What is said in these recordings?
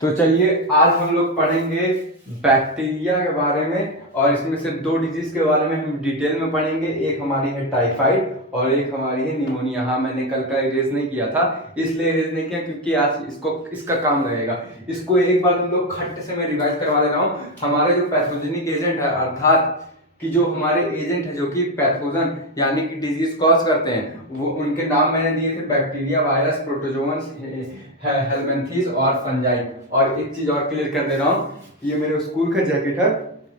तो चलिए आज हम लोग पढ़ेंगे बैक्टीरिया के बारे में, और इसमें से दो डिजीज के बारे में हम डिटेल में पढ़ेंगे। एक हमारी है टाइफाइड और एक हमारी है निमोनिया। हाँ, मैंने कल का इरेज नहीं किया था, इसलिए इरेज नहीं किया क्योंकि आज इसका काम लगेगा। इसको एक बार तुम लोग खट्ट से मैं रिवाइज करवा दे रहा हूँ। हमारे जो पैथोजेनिक एजेंट है, अर्थात कि जो हमारे एजेंट है जो कि पैथोजन यानी कि डिजीज कॉज करते हैं, वो उनके नाम मैंने दिए थे बैक्टीरिया, वायरस, प्रोटोजोअन्स, हेलमिंथेस और फंजाई। और एक चीज और क्लियर कर दे रहा हूँ, ये मेरे स्कूल का जैकेट है,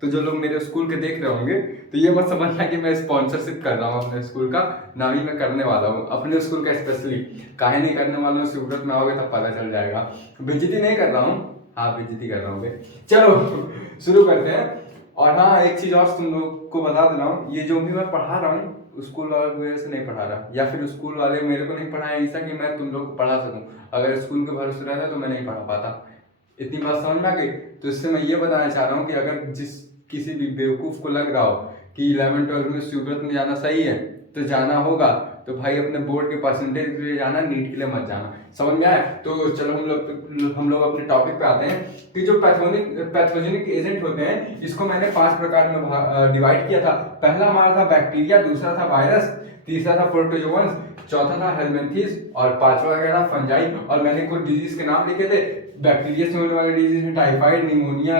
तो जो लोग मेरे स्कूल के देख रहे होंगे तो ये मत समझना कि मैं स्पॉन्सरशिप कर रहा हूँ अपने स्कूल का, ना ही मैं करने वाला हूँ अपने स्कूल का। स्पेशली काहे नहीं करने वाला हूँ, सूरत में आओगे तब पता चल जाएगा। बेइज्जती नहीं कर रहा हूँ, हाँ बेइज्जती कर रहा हूँ। चलो शुरू करते हैं। और हाँ, एक चीज और तुम लोग को बता दे रहा हूँ, ये जो भी मैं पढ़ा रहा हूँ स्कूल वालों की वजह से नहीं पढ़ा रहा, या फिर स्कूल वाले मेरे को नहीं पढ़ाए ऐसा कि मैं तुम लोग को पढ़ा सकूं। अगर स्कूल के भरोसे रहता तो मैं नहीं पढ़ा पाता। इतनी बात समझ में आ गई। तो इससे मैं ये बताना चाह रहा हूँ कि अगर किसी भी बेवकूफ को लग रहा हो कि 11-12 में सूरत में जाना सही है तो जाना होगा, तो भाई अपने बोर्ड के परसेंटेज के लिए जाना, नीट के लिए मत जाना। समझ में आया? तो चलो हम लोग अपने टॉपिक पे आते हैं कि जो पैथोजेनिक एजेंट होते हैं, इसको मैंने 5 प्रकार में डिवाइड किया था। पहला हमारा था बैक्टीरिया, दूसरा था वायरस, तीसरा था प्रोटोजोअन्स, चौथा था हेलमिंथेस और पांचवा क्या था फंजाई। और मैंने कुछ डिजीज के नाम लिखे थे। बैक्टीरिया से होने वाले डिजीज हैं टाइफाइड, निमोनिया,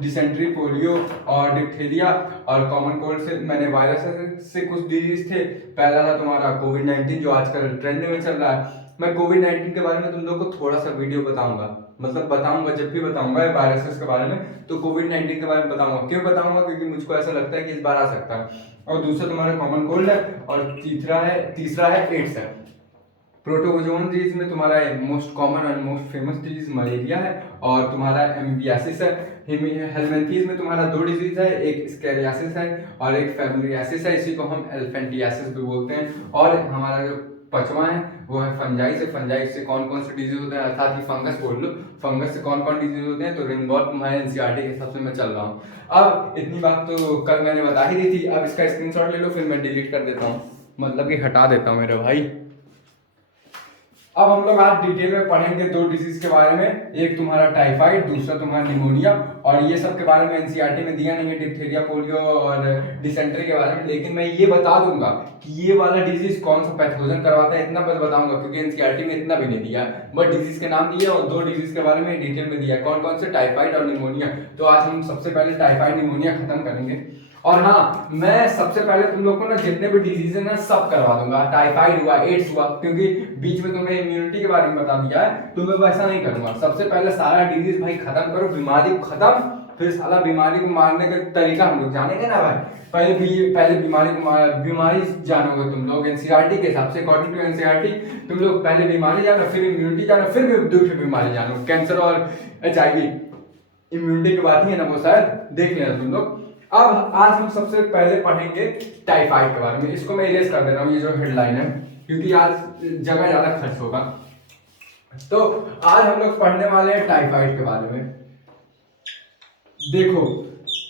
डिसेंट्री, पोलियो और डिप्थीरिया। और कॉमन कोल्ड से मैंने वायरस से कुछ डिजीज थे। पहला था तुम्हारा कोविड-19 जो आजकल ट्रेंड में चल रहा है। मैं कोविड-19 के बारे में तुम लोग को थोड़ा सा वीडियो बताऊंगा, मतलब बताऊंगा, जब भी बताऊंगा वायरसेस के बारे में तो कोविड-19 के बारे में बताऊंगा। क्यों बताऊंगा? क्योंकि मुझको ऐसा लगता है कि इस बार आ सकता है। और दूसरा तुम्हारा कॉमन कोल्ड है, और तीसरा है एड्स है। प्रोटोजोन डिजीज में तुम्हारा मोस्ट कॉमन और मोस्ट फेमस डिजीज मलेरिया है, और तुम्हारा एमीबियासिस है। हेलमिंथेस में तुम्हारा दो डिजीज है, एक स्कैरियासिस है और एक फैमिलियासिस है, इसी को हम एलिफेंटियासिस भी बोलते हैं। और हमारा जो पांचवा है वो है फंजाई से। फंजाई से कौन कौन से डिजीज होते हैं, अर्थात ही फंगस बोल लो, फंगस से कौन कौन डिजीज होते हैं। तो रिंगबॉल तुम्हारे एनसीईआरटी के हिसाब से मैं चल रहा हूँ। अब इतनी बात तो कल मैंने बता ही दी थी। अब इसका स्क्रीनशॉट ले लो, फिर मैं डिलीट कर देता हूँ, मतलब कि हटा देता हूँ मेरे भाई। अब हम लोग आज डिटेल में पढ़ेंगे दो डिजीज के बारे में, एक तुम्हारा टाइफाइड, दूसरा तुम्हारा निमोनिया। और ये सब के बारे में एनसीईआरटी में दिया नहीं है, डिप्थीरिया, पोलियो और डिसेंट्री के बारे में, लेकिन मैं ये बता दूंगा कि ये वाला डिजीज कौन सा पैथोजन करवाता है, इतना बस बताऊंगा क्योंकि एनसीईआरटी में इतना भी नहीं दिया। बट डिजीज के नाम दिया और दो डिजीज के बारे में डिटेल में दिया, कौन कौन से, टाइफाइड और निमोनिया। तो आज हम सबसे पहले टाइफाइड निमोनिया खत्म करेंगे। और हाँ, मैं सबसे पहले तुम लोग को ना जितने भी डिजीज है ना सब करवा दूंगा। टाइफाइड हुआ, एड्स हुआ, क्योंकि बीच में तुम्हें इम्यूनिटी के बारे में बता दिया है, तो मैं वैसा नहीं करूंगा। सबसे पहले सारा डिजीज भाई खत्म करो, बीमारी को खत्म, फिर साला बीमारी को मारने का तरीका हम लोग जानेंगे ना भाई। पहले बीमारी जानोगे तुम लोग एनसीईआरटी के हिसाब से, अकॉर्डिंग टू एनसीईआरटी। तुम लोग पहले बीमारी जानो, फिर इम्यूनिटी जानो, फिर भी दूसरी बीमारी जानो, कैंसर और एचआईवी। इम्यूनिटी की बात ही है ना वो, शायद देख लेना तुम लोग। अब आज हम सबसे पहले पढ़ेंगे टाइफाइड के बारे में। इसको मैं इरेज कर दे रहा हूँ, ये जो हेडलाइन है, क्योंकि आज जगह ज्यादा खर्च होगा। तो आज हम लोग पढ़ने वाले हैं टाइफाइड के बारे में। देखो,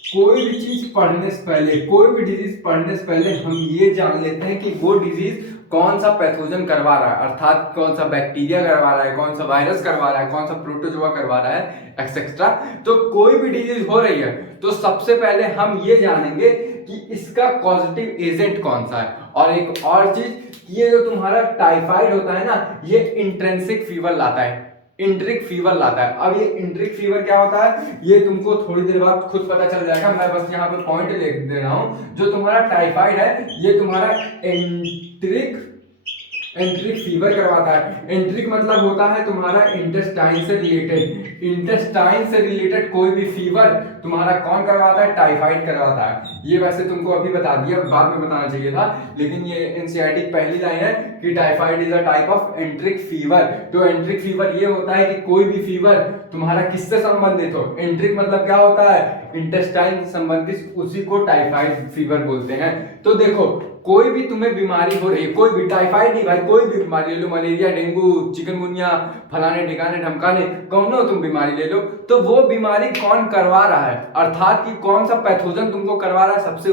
कोई भी चीज पढ़ने से पहले, कोई भी डिजीज पढ़ने से पहले हम ये जान लेते हैं कि वो डिजीज कौन सा पैथोजन करवा रहा है, अर्थात कौन सा बैक्टीरिया करवा रहा है, कौन सा वायरस करवा रहा है, कौन सा प्रोटोजोआ करवा रहा है, एक्सेट्रा। तो कोई भी डिजीज हो रही है तो सबसे पहले हम ये जानेंगे कि इसका पॉजिटिव एजेंट कौन सा है। और एक और चीज, ये जो तुम्हारा टाइफाइड होता है ना, ये इंट्रिंसिक फीवर लाता है, इंट्रिक फीवर लाता है। अब ये इंट्रिक फीवर क्या होता है ये तुमको थोड़ी देर बाद खुद पता चल जाएगा, मैं बस यहाँ पे पॉइंट लिख दे रहा हूं। जो तुम्हारा टाइफाइड है ये तुम्हारा एंट्रिक फीवर करवाता है। एंट्रिक मतलब होता है तुम्हारा इंटेस्टाइन से रिलेटेड, इंटेस्टाइन से रिलेटेड कोई भी फीवर तुम्हारा कौन करवाता है, टाइफाइड करवाता है। ये वैसे तुमको अभी बता दिया, बाद में बताना चाहिए था, लेकिन ये एनसीईआरटी की पहली लाइन है कि typhoid is a type of एंट्रिक fever. तो एंट्रिक फीवर ये होता है कि कोई भी फीवर तुम्हारा किससे संबंधित हो। एंट्रिक मतलब क्या होता है, इंटेस्टाइन से संबंधित, उसी को टाइफाइड फीवर बोलते हैं। तो देखो, कोई भी तुम्हें बीमारी हो रही है, कोई भी, टाइफाइड नहीं भाई, कोई भी बीमारी ले लो, मलेरिया, डेंगू, चिकनगुनिया, फलाने ठिकाने ढमकाने, कौनो तुम बीमारी ले लो, तो वो बीमारी कौन करवा रहा है, अर्थात कि कौन सा पैथोजन तुमको करवा रहा है, सबसे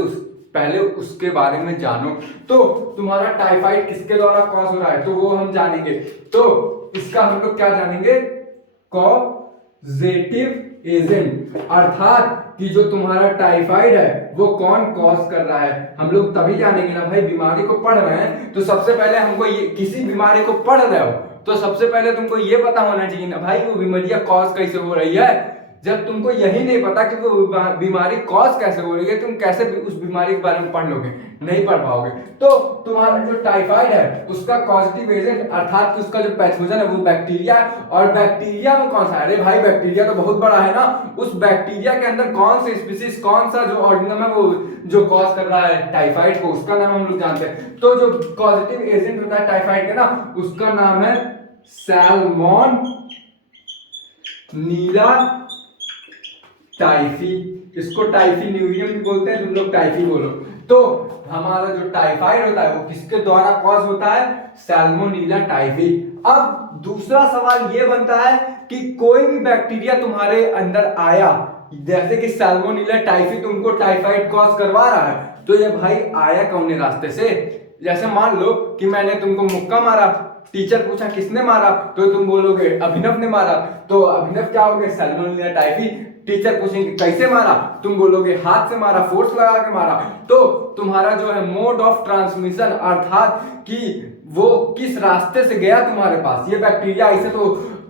पहले उसके बारे में जानो। तो तुम्हारा टाइफाइड किसके द्वारा कॉज हो रहा है तो वो हम जानेंगे। तो इसका हम लोग क्या जानेंगे, कॉजेटिव एजेंट, अर्थात कि जो तुम्हारा टाइफाइड है वो कौन कॉज कर रहा है। हम लोग तभी जानेंगे ना भाई, बीमारी को पढ़ रहे हैं तो सबसे पहले हमको ये, किसी बीमारी को पढ़ रहे हो तो सबसे पहले तुमको ये पता होना चाहिए ना भाई वो बीमारियां कॉज कैसे हो रही है। जब तुमको यही नहीं पता कि वो बीमारी कॉज कैसे हो रही है, तुम कैसे भी उस बीमारी के बारे में पढ़ लोगे, नहीं पढ़ पाओगे। तो तुम्हारा जो टाइफाइड है उसका पॉजिटिव एजेंट अर्थात कि उसका जो पैथोजन है वो बैक्टीरिया है। और बैक्टीरिया में कौन सा है? अरे भाई बैक्टीरिया तो बहुत बड़ा है ना, उस बैक्टीरिया के अंदर कौन से स्पीसीज, कौन सा जो ऑर्गेनिज्म है वो जो कॉज कर रहा है टाइफाइड को, उसका नाम हम लोग जानते हैं। तो जो पॉजिटिव एजेंट होता है टाइफाइड का ना, उसका नाम है सैल्मोन नीला टाइफी। इसको टाइफी न्यूरियम भी बोलते हैं, तुम लोग टाइफी बोलो। तो हमारा जो टाइफाइड होता है वो किसके द्वारा कॉज होता है? Salmonella typhi. अब दूसरा सवाल ये बनता है कि कोई भी बैक्टीरिया तुम्हारे अंदर आया, जैसे कि सैल्मोनेला टाइफी तुमको टाइफाइड कॉज करवा रहा है, तो ये भाई आया कौन रास्ते से? जैसे मान लो कि मैंने तुमको मुक्का मारा, टीचर पूछा किसने मारा, तो तुम बोलोगे अभिनव ने मारा, तो अभिनव क्या हो गए? Salmonella typhi. टीचर पूछेंगे कैसे मारा, तुम बोलोगे हाथ से मारा, फोर्स लगा के मारा। तो तुम्हारा जो है मोड ऑफ ट्रांसमिशन अर्थात कि वो किस रास्ते से गया तुम्हारे पास, ये बैक्टीरिया ऐसे तो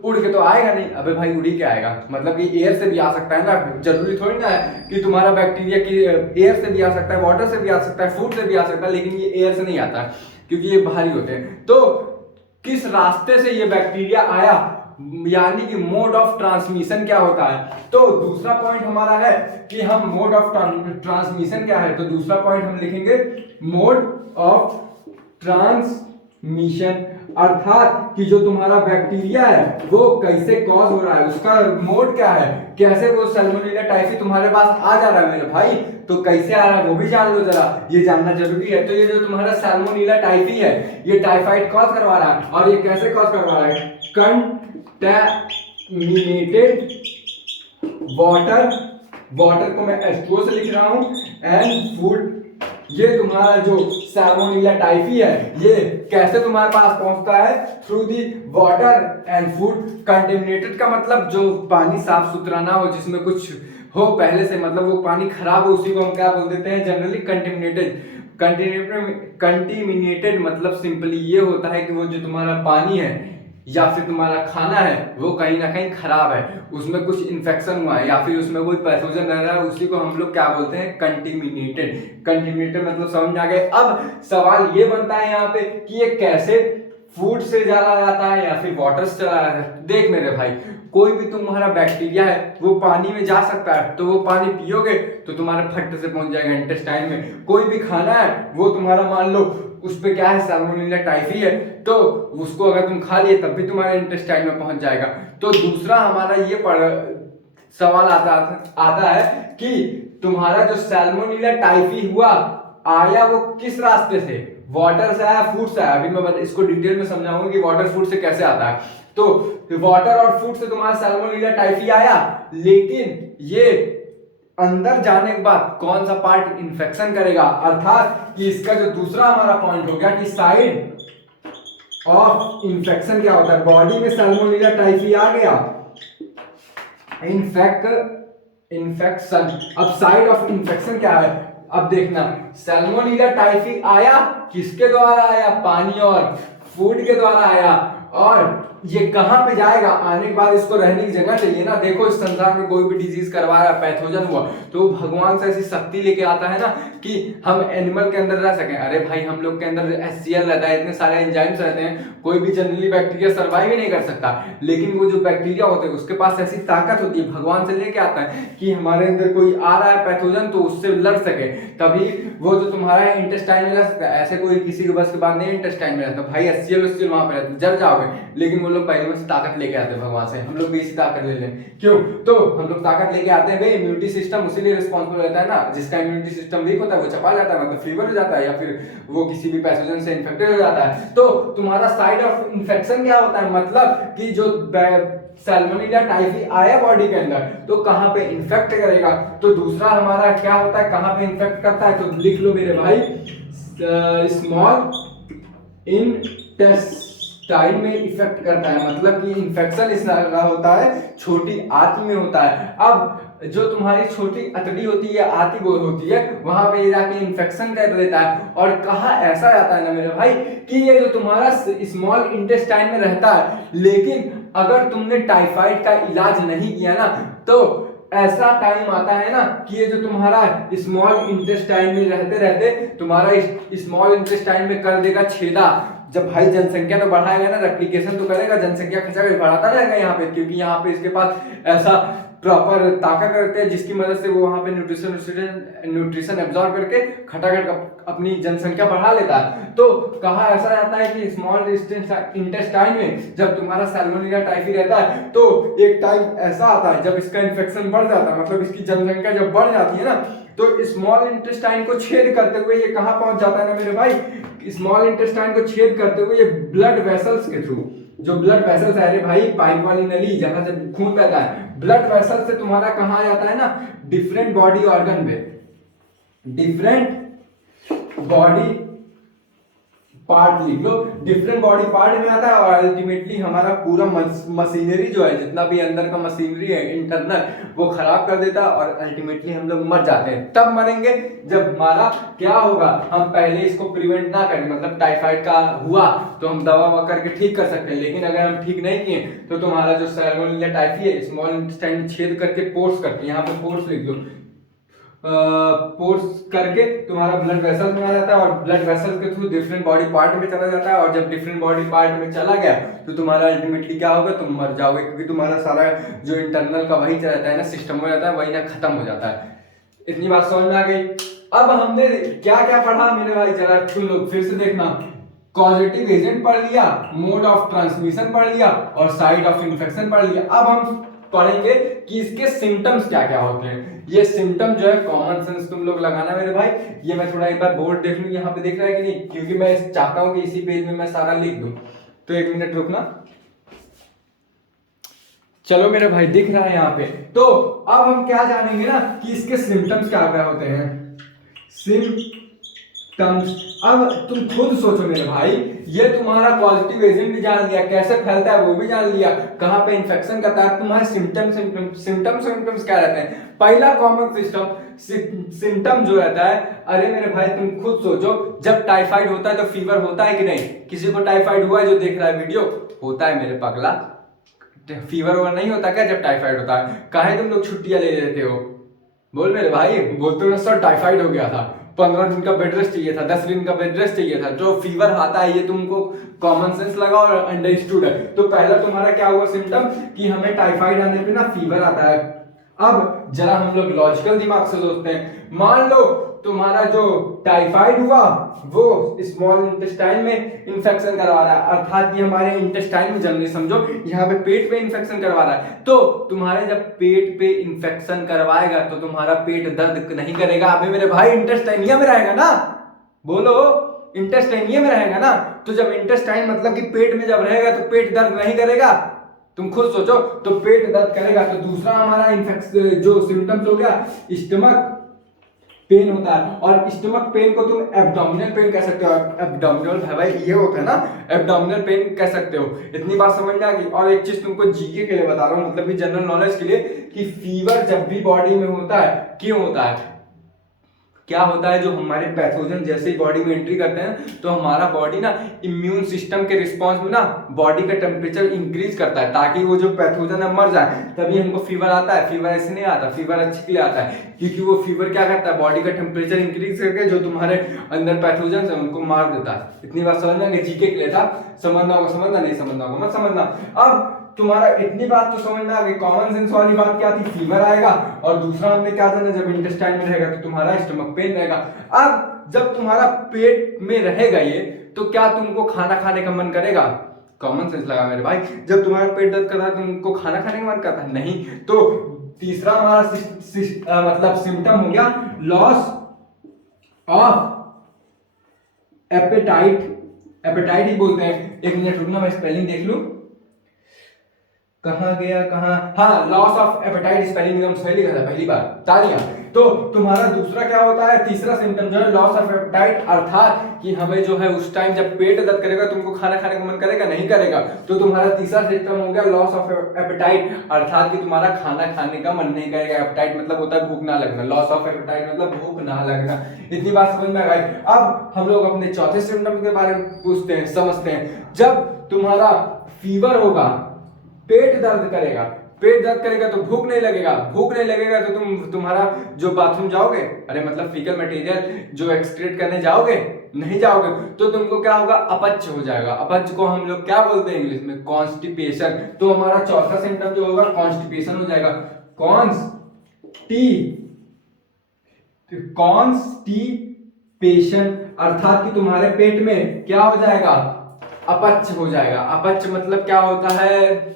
उड़ के तो आएगा नहीं। अबे भाई उड़ी के आएगा, मतलब कि एयर से भी आ सकता है ना, जरूरी थोड़ी ना है कि तुम्हारा बैक्टीरिया की एयर से भी आ सकता है, वाटर से भी आ सकता है, फूड से भी आ सकता है, लेकिन ये एयर से नहीं आता है क्योंकि ये भारी होते हैं। तो किस रास्ते से ये बैक्टीरिया आया, यानी कि मोड ऑफ ट्रांसमिशन क्या होता है। तो दूसरा पॉइंट हमारा है कि हम मोड ऑफ ट्रांसमिशन क्या है, तो दूसरा पॉइंट हम लिखेंगे मोड ऑफ ट्रांसमिशन, अर्थात कि जो तुम्हारा बैक्टीरिया है वो कैसे कॉज हो रहा है, उसका मोड क्या है, कैसे वो सैल्मोनेला टाइफी तुम्हारे पास आ जा रहा है मेरे भाई। तो कैसे आ रहा है वो भी जान लो जरा, ये जानना जरूरी है। तो ये जो तुम्हारा सैल्मोनेला टाइफी है ये टाइफाइड कॉज करवा रहा है, और ये कैसे कॉज करवा रहा है? कंटामिनेटेड वाटर, वाटर को मैं H2O से लिख रहा हूं, एंड फूड। ये तुम्हारा जो सैल्मोनेला टाइफी है ये कैसे तुम्हारे पास पहुंचता है? Through the water and food. Contaminated का मतलब जो पानी साफ सुथरा ना हो, जिसमें कुछ हो पहले से, मतलब वो पानी खराब हो, उसी को हम क्या बोल देते हैं जनरली? कंटेमिनेटेड। कंटेमिनेटेड मतलब सिंपली ये होता है कि वो जो तुम्हारा पानी है या फिर तुम्हारा खाना है वो कहीं ना कहीं खराब है, उसमें कुछ इन्फेक्शन हुआ है या फिर उसमें कोई पैथोजन रह रहा है, उसी को हम लोग क्या बोलते हैं? कंटेमिनेटेड। कंटेमिनेटेड मतलब समझ आ गए। अब सवाल ये बनता है यहाँ पे कि ये कैसे फूड से चला जाता है या फिर वाटर से चला जाता है। देख मेरे भाई, कोई भी तुम्हारा बैक्टीरिया है वो पानी में जा सकता है, तो वो पानी पियोगे तो तुम्हारे फट से पहुंच जाएगा इंटेस्टाइन में। कोई भी खाना है वो तुम्हारा मान लो उस पे क्या है? सैल्मोनेला टाइफी है, तो उसको अगर तुम खा लिए तब भी तुम्हारे इंटेस्टाइन में पहुंच जाएगा। तो दूसरा हमारा ये सवाल आता है कि तुम्हारा जो सैल्मोनेला टाइफी हुआ आया वो किस रास्ते से? वाटर से आया, फूड से आया? अभी मैं इसको डिटेल में समझाऊंगा कि वाटर फूड से कैसे आता है। तो वाटर और फूड से तुम्हारा सैल्मोनेला टाइफी आया, लेकिन ये अंदर जाने के बाद कौन सा पार्ट इन्फेक्शन करेगा, अर्थात कि इसका जो दूसरा हमारा पॉइंट हो गया कि साइड ऑफ इन्फेक्शन क्या होता है? बॉडी में सैल्मोनेला टाइफी आ गया, इन्फेक्शन। अब साइड ऑफ इन्फेक्शन क्या है? अब देखना, सैल्मोनेला टाइफी आया, किसके द्वारा आया? पानी और फूड के द्वारा आया। और ये कहां पे जाएगा? आने के बाद इसको रहने की जगह चाहिए ना। देखो इस संसार में कोई भी डिजीज करवा रहा है, पैथोजन हुआ, तो भगवान से ऐसी शक्ति लेके आता है ना कि हम एनिमल के अंदर रह सकें। अरे भाई हम लोग के अंदर HCl रहता है, इतने सारे एंजाइम्स रहते हैं, कोई भी जनरली बैक्टीरिया सर्वाइव ही नहीं कर सकता, लेकिन वो जो बैक्टीरिया होते हैं उसके पास ऐसी ताकत होती है, भगवान से लेके आता है कि हमारे अंदर कोई आ रहा है पैथोजन तो उससे लड़ सके, तभी वो जो तुम्हारा इंटेस्टाइन में रह सकता है। ऐसे कोई किसी के बस के बाद नहीं इंटेस्टाइन में रहता भाई, HCl वहां पे रहता, जल जाओगे। लेकिन वो लोग पहले से ताकत लेके आते हैं भगवान से, हम लोग भी इसी ताकत ले लें। क्यों? तो हम लोग ताकत लेके आते हैं भाई, इम्यूनिटी सिस्टम उसीलिए रिस्पॉन्सिबल रहता है ना। जिसका इम्यूनिटी सिस्टम वीक होता है वो चपा जाता है, मतलब फीवर हो जाता है या फिर वो किसी भी पैथोजन से इन्फेक्टेड हो जाता है। तो तुम्हारा साइड ऑफ इन्फेक्शन क्या होता है? मतलब कि जो सैल्मोनेला टाइफी आया बॉडी के अंदर तो कहां पे इन्फेक्ट करेगा। तो दूसरा हमारा क्या होता है, कहां पे इन्फेक्ट करता है? तो लिख लो मेरे भाई, स्मॉल इंटेस्टाइन इंटेस्टाइन में इफेक्ट करता है, मतलब कि इन्फेक्शन इस तरह होता है, छोटी आंत में होता है। अब जो तुम्हारी छोटी अतड़ी होती है, आंत होती है, वहां पे जाके इन्फेक्शन कर देता है। और कहा ऐसा जाता है ना मेरे भाई कि ये जो तुम्हारा स्मॉल इंटेस्टाइन में रहता है, लेकिन अगर तुमने टाइफाइड का इलाज नहीं किया ना, तो ऐसा टाइम आता है ना कि ये जो तुम्हारा स्मॉल इंटेस्टाइन में रहते रहते तुम्हारा स्मॉल इंटेस्टाइन में कर देगा छेदा। जब भाई जनसंख्या तो बढ़ाएगा ना, रेप्लिकेशन तो करेगा, जनसंख्या खचा बढ़ाता रहेगा यहाँ पे, क्योंकि यहाँ पे इसके पास ऐसा प्रॉपर ताकत रहते हैं जिसकी मदद से वो वहां पे न्यूट्रिशन एब्जॉर्ब करके खटाखट अपनी जनसंख्या बढ़ा लेता है। तो कहा ऐसा जाता है कि स्मॉल इंटेस्टाइन में जब तुम्हारा सैल्मोनेला टाइफी रहता है, तो एक टाइम ऐसा आता है जब इसका इन्फेक्शन बढ़ जाता है, मतलब इसकी जनसंख्या जब बढ़ जाती है ना, तो स्मॉल इंटेस्टाइन को छेद करते हुए ये कहां पहुंच जाता है ना मेरे भाई, स्मॉल इंटेस्टाइन को छेद करते हुए ये ब्लड वेसल्स के थ्रू, जो ब्लड वेसल्स है, अरे भाई पाइप वाली नली जहां से खून बहता है, ब्लड वेसल से तुम्हारा कहां आ जाता है ना, डिफरेंट बॉडी ऑर्गन पे, डिफरेंट बॉडी पार्ट लिख लो, डिफरेंट बॉडी पार्ट में आता है। और अल्टीमेटली हमारा पूरा मशीनरी जो है, जितना भी अंदर का मशीनरी है इंटरनल, वो खराब कर देता है और अल्टीमेटली हम लोग मर जाते हैं। तब मरेंगे जब हमारा क्या होगा, हम पहले इसको प्रिवेंट ना करें, मतलब टाइफाइड का हुआ तो हम दवा ववा करके ठीक कर सकते हैं, लेकिन अगर हम ठीक नहीं किए तो तुम्हारा जो सैल्मोनेला टाइफी है स्मॉल इंटेस्टाइन में छेद करके पोर्स करके, यहाँ पे पोर्स लिख दो, पोर्स करके तुम्हारा ब्लड वेसल में आ जाता है और ब्लड वेसल के थ्रू डिफरेंट बॉडी पार्ट में चला जाता है। और जब डिफरेंट बॉडी पार्ट में चला गया तो तुम्हारा अल्टीमेटली क्या होगा, तुम मर जाओगे, क्योंकि तुम्हारा सारा जो इंटरनल का वही रहता है ना, सिस्टम हो जाता है, वही ना खत्म हो जाता है। इतनी बात समझ में आ गई। अब हमने क्या क्या पढ़ा मेरे भाई, जरा तुम लोग फिर से देखना। कॉजेटिव एजेंट पढ़ लिया, मोड ऑफ ट्रांसमिशन पढ़ लिया और साइट ऑफ इन्फेक्शन पढ़ लिया। अब हम पढ़ेंगे कि इसके सिम्टम्स क्या क्या होते हैं। ये सिम्टम जो है कॉमन सेंस तुम लोग लगाना मेरे भाई। ये मैं थोड़ा एक बार बोर्ड देख लूं यहाँ पे दिख रहा है कि नहीं, क्योंकि मैं चाहता हूं कि इसी पेज में मैं सारा लिख दूं। तो एक मिनट रुकना। चलो मेरे भाई दिख रहा है यहाँ पे। तो अब हम क्या जानेंगे ना कि इसके सिम्टम्स क्या क्या होते हैं। सिम्टम्स, अब तुम खुद सोचो मेरे भाई, ये तुम्हारा पॉजिटिव एजेंट भी जान लिया, कैसे फैलता है वो भी जान लिया, कहां पे इन्फेक्शन करता है, तुम्हारे सिम्टम्स क्या रहते हैं। पहला कॉमन सिम्टम जो रहता है, अरे मेरे भाई तुम खुद सोचो, जब टाइफाइड होता है तो फीवर होता है कि नहीं। किसी को टाइफाइड हुआ है जो देख रहा है वीडियो, होता है मेरे पगला, फीवर और नहीं होता क्या जब टाइफाइड होता है। काहे तुम लोग छुट्टियां ले लेते हो, बोल मेरे भाई, बोलते हो सर टाइफाइड हो गया था, 15 दिन का बेड रेस्ट चाहिए था, 10 दिन का बेड रेस्ट चाहिए था। जो फीवर आता है ये तुमको कॉमन सेंस लगा और अंडरस्टूड है। तो पहला तुम्हारा क्या हुआ सिम्टम कि हमें टाइफाइड आने पे ना फीवर आता है। अब जरा हम लोग लॉजिकल दिमाग से सोचते हैं, मान लो तुम्हारा जो टाइफाइड हुआ वो स्मॉल इंटेस्टाइन में इंफेक्शन करवा रहा है, अर्थात ये हमारे इंटेस्टाइन में, जनरली समझो यहाँ पे पेट पे इंफेक्शन करवा रहा है। तो तुम्हारे जब पेट पे इंफेक्शन करवाएगा तो तुम्हारा पेट दर्द नहीं करेगा। अबे मेरे भाई इंटेस्टाइनिया में रहेगा ना, बोलो इंटेस्टाइनिया में रहेगा ना। तो जब इंटेस्टाइन मतलब कि पेट में जब रहेगा तो पेट दर्द नहीं करेगा, तुम खुद सोचो, तो पेट दर्द करेगा। तो दूसरा हमारा इन्फेक्शन जो सिम्टम्स हो गया, स्टमक पेन होता है। और स्टमक पेन को तुम एब्डोमिनल पेन कह सकते हो। एब्डोमिनल है भाई, ये होता है ना, एब्डोमिनल पेन कह सकते हो। इतनी बात समझ में आ गई। और एक चीज तुमको जीके के लिए बता रहा हूँ, मतलब कि जनरल नॉलेज के लिए, कि फीवर जब भी बॉडी में होता है, क्यों होता है, क्या होता है, जो हमारे पैथोजन जैसे ही बॉडी में एंट्री करते हैं तो हमारा बॉडी ना इम्यून सिस्टम के रिस्पांस में ना बॉडी का टेम्परेचर इंक्रीज करता है, ताकि वो जो पैथोजन है मर जाए। तभी हमको फीवर आता है। फीवर ऐसे नहीं आता, फीवर अच्छे के लिए आता है, क्योंकि वो फीवर क्या करता है, बॉडी का टेम्परेचर इंक्रीज करके जो तुम्हारे अंदर पैथोजन है उनको मार देता है। इतनी बात समझना, जीके के लिए था, समझना होगा समझना, नहीं समझना होगा मत समझना। अब तुम्हारा इतनी बात तो समझ में आ गई। कॉमन सेंस वाली बात क्या थी, फीवर आएगा। और दूसरा हमने क्या जाना, जब इंटेस्टाइन में रहेगा तो तुम्हारा स्टमक पेन रहेगा। अब जब तुम्हारा पेट में रहेगा ये, तो क्या तुमको खाना खाने का मन करेगा, कॉमन सेंस लगा मेरे भाई। जब तुम्हारा पेट दर्द कर रहा है तुमको खाना खाने का मन करता है, नहीं। तो तीसरा हमारा मतलब सिम्टम हो गया लॉस ऑफ एपेटाइट। एपेटाइट ही बोलते हैं। एक मिनट रुकना, मैं स्पेलिंग देख लूं, कहां गया, कहां, हाँ, लॉस ऑफ एपेटाइट। स्पेलिंग एकदम सही लिखा था पहली बार, तालियां। तो तुम्हारा दूसरा क्या होता है, तीसरा सिम्टम जो है लॉस ऑफ एपेटाइट, अर्थात कि हमें जो है उस टाइम जब पेट दर्द करेगा तुमको खाना खाने का मन करेगा, नहीं करेगा। तो तुम्हारा तीसरा सिम्टम हो गया लॉस ऑफ एपेटाइट, अर्थात कि तुम्हारा खाना खाने का मन नहीं करेगा। एपेटाइट मतलब होता है भूख ना लगना, लॉस ऑफ एपेटाइट मतलब भूख ना लगना। इतनी बात समझ में आ गई। अब हम लोग अपने चौथे सिम्टम के बारे में पूछते हैं, समझते हैं। जब तुम्हारा फीवर होगा, पेट दर्द करेगा, पेट दर्द करेगा तो भूख नहीं लगेगा, भूख नहीं लगेगा तो तुम्हारा जो बाथरूम जाओगे, अरे मतलब फीकल मटेरियल जो एक्सक्रीट करने जाओगे, नहीं जाओगे, तो तुमको क्या होगा, अपच हो जाएगा। अपच को हम लोग क्या बोलते हैं इंग्लिश में, कॉन्स्टिपेशन। तो हमारा चौथा सिम्टम जो होगा कॉन्स्टिपेशन हो जाएगा। कॉन्स्टिपेशन अर्थात कि तुम्हारे पेट में क्या हो जाएगा, अपच हो जाएगा। अपच मतलब क्या होता है,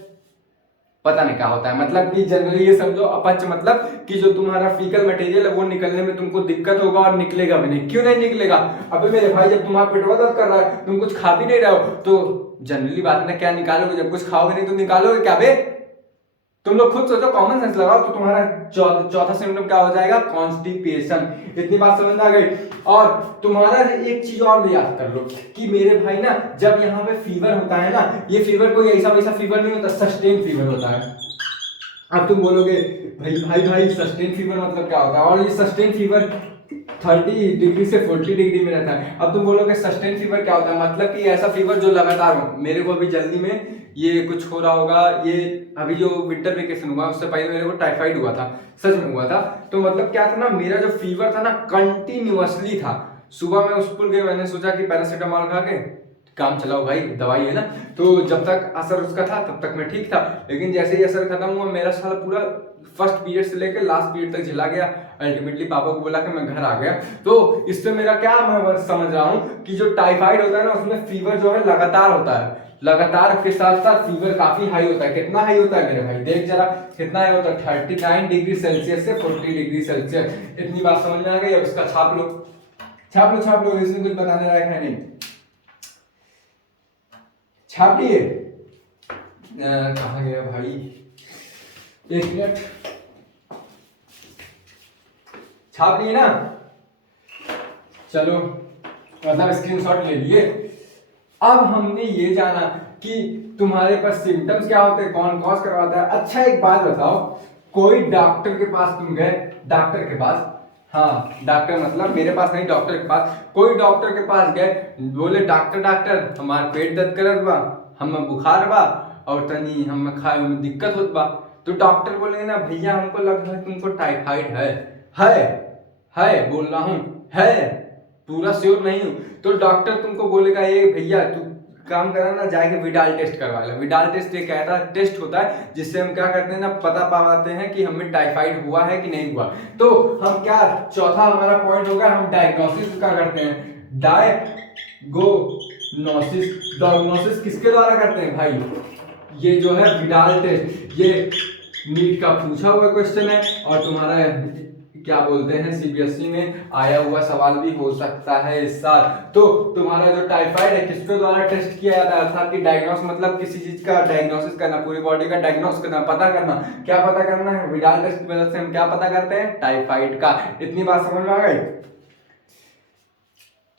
पता नहीं क्या होता है, मतलब कि जनरली ये समझो अपच मतलब कि जो तुम्हारा फीकल मटेरियल है वो निकलने में तुमको दिक्कत होगा और निकलेगा भी नहीं। क्यों नहीं निकलेगा, अबे मेरे भाई जब तुम्हारा पेट दर्द कर रहा है, तुम कुछ खा भी नहीं रहे हो, तो जनरली बात है ना, क्या निकालोगे, जब कुछ खाओगे नहीं तो निकालोगे क्या बे। तुम लोग खुद सोचो, कॉमन सेंस लगाओ, तो तुम्हारा चौथा सिम्टम क्या हो जाएगा, कॉन्स्टिपेशन। इतनी बात समझ में आ गई। और तुम्हारा एक चीज और याद कर लो कि मेरे भाई ना, जब यहाँ पे फीवर होता है ना, ये फीवर कोई ऐसा वैसा फीवर नहीं होता, सस्टेन फीवर होता है। अब तुम बोलोगे भाई भाई भाई सस्टेन फीवर मतलब क्या होता है, और ये सस्टेन फीवर 30 डिग्री से 40 डिग्री में रहता है। अब तुम बोलोगे सस्टेन फीवर क्या होता है, मतलब कि ऐसा फीवर जो लगातार हो। मेरे को अभी जल्दी में ये कुछ हो रहा होगा, ये अभी जो विंटर वेकेशन हुआ उससे पहले मेरे को टाइफाइड हुआ था, सच में हुआ था। तो मतलब क्या था ना, मेरा जो फीवर था ना कंटिन्यूअसली था। सुबह में स्कूल गए, मैंने सोचा कि पैरासीटामोल खा के काम चलाओ भाई, दवाई है ना, तो जब तक असर उसका था तब तक मैं ठीक था। लेकिन जैसे ही असर खत्म हुआ, मेरा साल पूरा फर्स्ट पीरियड से लेकर लास्ट पीरियड तक झेला गया। अल्टीमेटली पापा को बोला कि मैं घर आ गया। तो इससे मेरा क्या, मैं समझ रहा हूँ कि जो टाइफाइड होता है ना, उसमें फीवर जो है लगातार होता है, लगातार के साथ साथ फीवर काफी हाई होता है। कितना हाई होता है मेरे भाई, देख जरा कितना हाई होता है, 39 डिग्री सेल्सियस से 40 डिग्री सेल्सियस। इतनी बात समझ में आ गई। अब इसका छाप लो, छाप लो, छाप लो, इसमें कुछ बताने लायक है नहीं। छाप लिए, कहाँ गया भाई, एक मिनट, छाप लिए ना, चलो मतलब स्क्रीनशॉट ले लिए। अब हमने ये जाना कि तुम्हारे पास सिम्टम्स क्या होते हैं, कौन कॉज करवाता है। अच्छा एक बात बताओ, कोई डॉक्टर के पास तुम गए, डॉक्टर के पास, हाँ डॉक्टर मतलब मेरे पास नहीं, डॉक्टर के पास, कोई डॉक्टर के पास गए, बोले डॉक्टर डॉक्टर हमार पेट दर्द करत बा, हम बुखार बा और तनी हम खाए में दिक्कत होत बा। तो डॉक्टर बोले ना भैया हमको लग रहा है तुमको टाइफाइड है बोल रहा हूँ, है पूरा श्योर नहीं हूँ। तो डॉक्टर तुमको बोलेगा ये भैया तू काम करा ना, जाके विडाल टेस्ट करवा ले। विडाल टेस्ट एक ऐसा टेस्ट होता है जिससे हम क्या करते हैं ना, पता पाते हैं कि हमें टाइफाइड हुआ है कि नहीं हुआ। तो हम क्या, चौथा हमारा पॉइंट होगा, हम डायग्नोसिस क्या करते हैं, डायग्नोसिस किसके द्वारा करते हैं भाई, ये जो है विडाल टेस्ट। ये नीट का पूछा हुआ क्वेश्चन है और तुम्हारा क्या बोलते हैं सीबीएसई में आया हुआ सवाल भी हो सकता है इस साल। तो तुम्हारा जो टाइफाइड है किसके द्वारा टेस्ट किया जाता है, अर्थात कि डायग्नोस मतलब किसी चीज का डायग्नोसिस करना, पूरी बॉडी का डायग्नोस करना, पता करना। क्या पता करना है, विडाल टेस्ट की मदद से हम क्या पता करते हैं, टाइफाइड का। इतनी बात समझ में आ गई।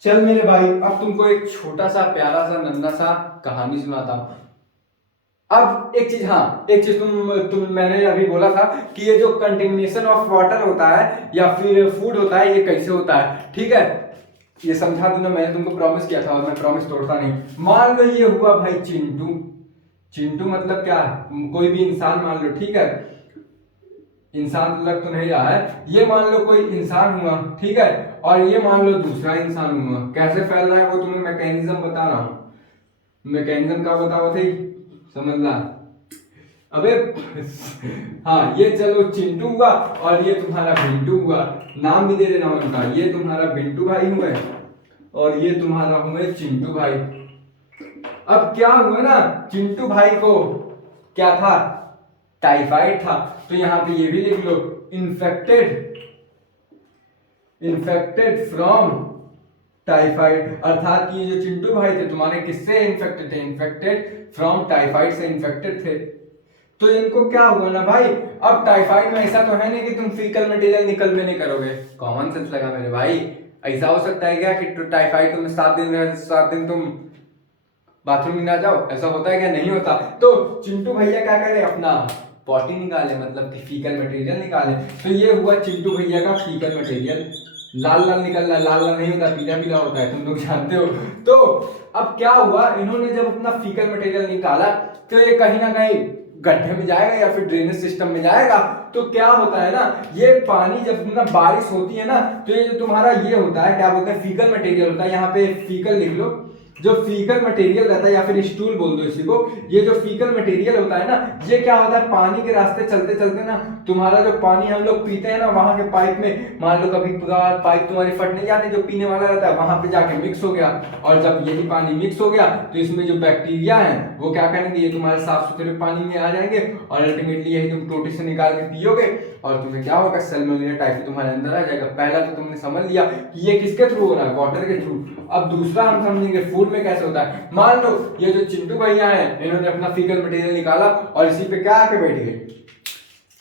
चल मेरे भाई अब तुमको एक छोटा सा प्यारा सा नन्हा सा कहानी सुनाता हूँ। अब एक चीज, हाँ एक चीज तुम मैंने अभी बोला था कि ये जो कंटेमिनेशन ऑफ वाटर होता है या फिर फूड होता है, ये कैसे होता है, ठीक है ये समझा दूं ना, मैंने तुमको प्रॉमिस किया था और मैं प्रॉमिस तोड़ता नहीं। मान लो ये हुआ भाई चिंटू, चिंटू मतलब क्या, कोई भी इंसान मान लो, ठीक है इंसान लग तो नहीं रहा है, ये मान लो कोई इंसान हुआ, ठीक है, और ये मान लो दूसरा इंसान हुआ। कैसे फैल रहा है वो तुम्हें मैकेनिज्म बता रहा हूँ, मैकेनिज्म का बताओ थे, समझना। अबे हाँ ये चलो चिंटू हुआ और ये तुम्हारा बिंटू हुआ, नाम भी दे देना उनका, ये तुम्हारा बिंटू भाई हुए और ये तुम्हारा हुए चिंटू भाई। अब क्या हुआ ना, चिंटू भाई को क्या था, टाइफाइड था। तो यहां पे ये भी लिख लो, इन्फेक्टेड फ्रॉम टाइफाइड, अर्थात कि ये जो चिंटू भाई थे तुम्हारे किससे इन्फेक्टेड थे, इन्फेक्टेड फ्रॉम टाइफाइड से इन्फेक्टेड थे। तो इनको क्या होगा ना भाई, अब टाइफाइड में ऐसा तो है नहीं कि तुम फीकल मटेरियल निकल में नहीं करोगे, कॉमन सेंस लगा मेरे भाई। ऐसा हो सकता है क्या कि टाइफाइड तुम्हें 7 दिन रहे, 7 दिन तुम बाथरूम में ना जाओ, ऐसा होता है क्या? नहीं होता। तो चिंटू भैया क्या करे, अपना पॉटी निकाले, मतलब कि फीकल मटेरियल निकाले। तो ये हुआ चिंटू भैया का फीकल मटेरियल। लाल लाल निकल रहा है, लाल लाल नहीं होता, पीला पीला होता है, तुम लोग जानते हो। तो अब क्या हुआ, इन्होंने जब अपना फीकल मटेरियल निकाला तो ये कहीं ना कहीं गड्ढे में जाएगा या फिर ड्रेनेज सिस्टम में जाएगा। तो क्या होता है ना, ये पानी जब ना बारिश होती है ना, तो ये जो तुम्हारा ये होता है, क्या बोलते हैं, फीकल मटेरियल होता है, यहाँ पे फीकल लिख लो। जो फीकल मटेरियल रहता है या फिर स्टूल बोल दो इसी को, ये जो फीकल मटेरियल होता है ना, ये क्या होता है, पानी के रास्ते चलते चलते ना, तुम्हारा जो पानी हम लोग पीते हैं ना, वहां के पाइप में मान लो कभी पाइप तुम्हारी फट नहीं जाती, जो पीने वाला रहता है वहां पे जाके मिक्स हो गया, और जब यही पानी मिक्स हो गया तो इसमें जो बैक्टीरिया है वो क्या करेंगे, ये तुम्हारे साफ सुथरे पानी में आ जाएंगे, और अल्टीमेटली यही तुम टोटी से निकाल के पियोगे, और तुम्हें क्या होगा, सैल्मोनेला टाइफी तुम्हारे अंदर आ जाएगा। पहला तो तुमने समझ लिया कि ये किसके थ्रू हो रहा है, वाटर के थ्रू। अब दूसरा हम समझेंगे फूड में कैसे होता है। मान लो ये जो चिंटू भैया हैं, इन्होंने अपना फीकल मटेरियल निकाला और इसी पे क्या आके बैठ गए,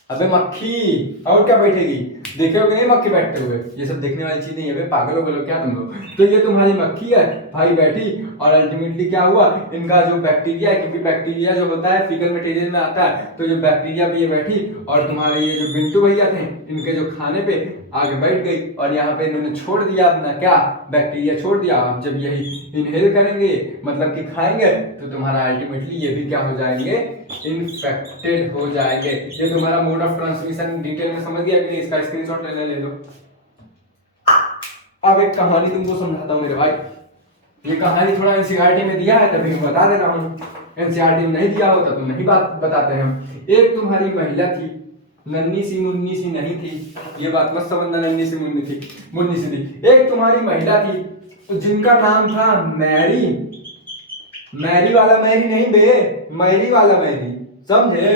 अबे मक्खी, और क्या बैठेगी, देखे हो कि नहीं मक्खी बैठते हुए, ये सब देखने वाली चीज नहीं है, पागल हो गए क्या तुम लोग। तो ये तुम्हारी मक्खी है भाई बैठी, और अल्टीमेटली क्या हुआ, इनका जो बैक्टीरिया है, क्योंकि बैक्टीरिया जो होता है फीकल मटेरियल में आता है, तो जो बैक्टीरिया पे ये बैठी, और तुम्हारे ये जो बिंटू भैया थे, इनके जो खाने पे आगे बैठ गई, और यहाँ पे इन्होंने छोड़ दिया अपना क्या, बैक्टीरिया छोड़ दिया। अब जब यही इनहेल करेंगे, मतलब कि खाएंगे, तो तुम्हारा अल्टीमेटली ये भी क्या हो जाएंगे, इन्फेक्टेड हो जाएंगे। ये तुम्हारा मोड ऑफ ट्रांसमिशन डिटेल में समझ गया कि नहीं, इसका स्क्रीनशॉट ले लो। अब एक कहानी तुमको समझाता हूँ मेरे भाई, ये कहानी थोड़ा एनसीईआरटी में दिया है तभी मैं बता दे रहा हूँ, एनसीईआरटी में नहीं दिया होता तो नहीं बात बताते हम। एक तुम्हारी महिला थी, नन्ही सी मुन्नी सी नहीं थी, ये बात मत समझना, नन्ही सी मुन्नी थी, मुन्नी सी थी। एक तुम्हारी महिला थी जिनका नाम था मैरी, मैरी वाला मैरी नहीं बे, मैरी वाला मैरी, समझे,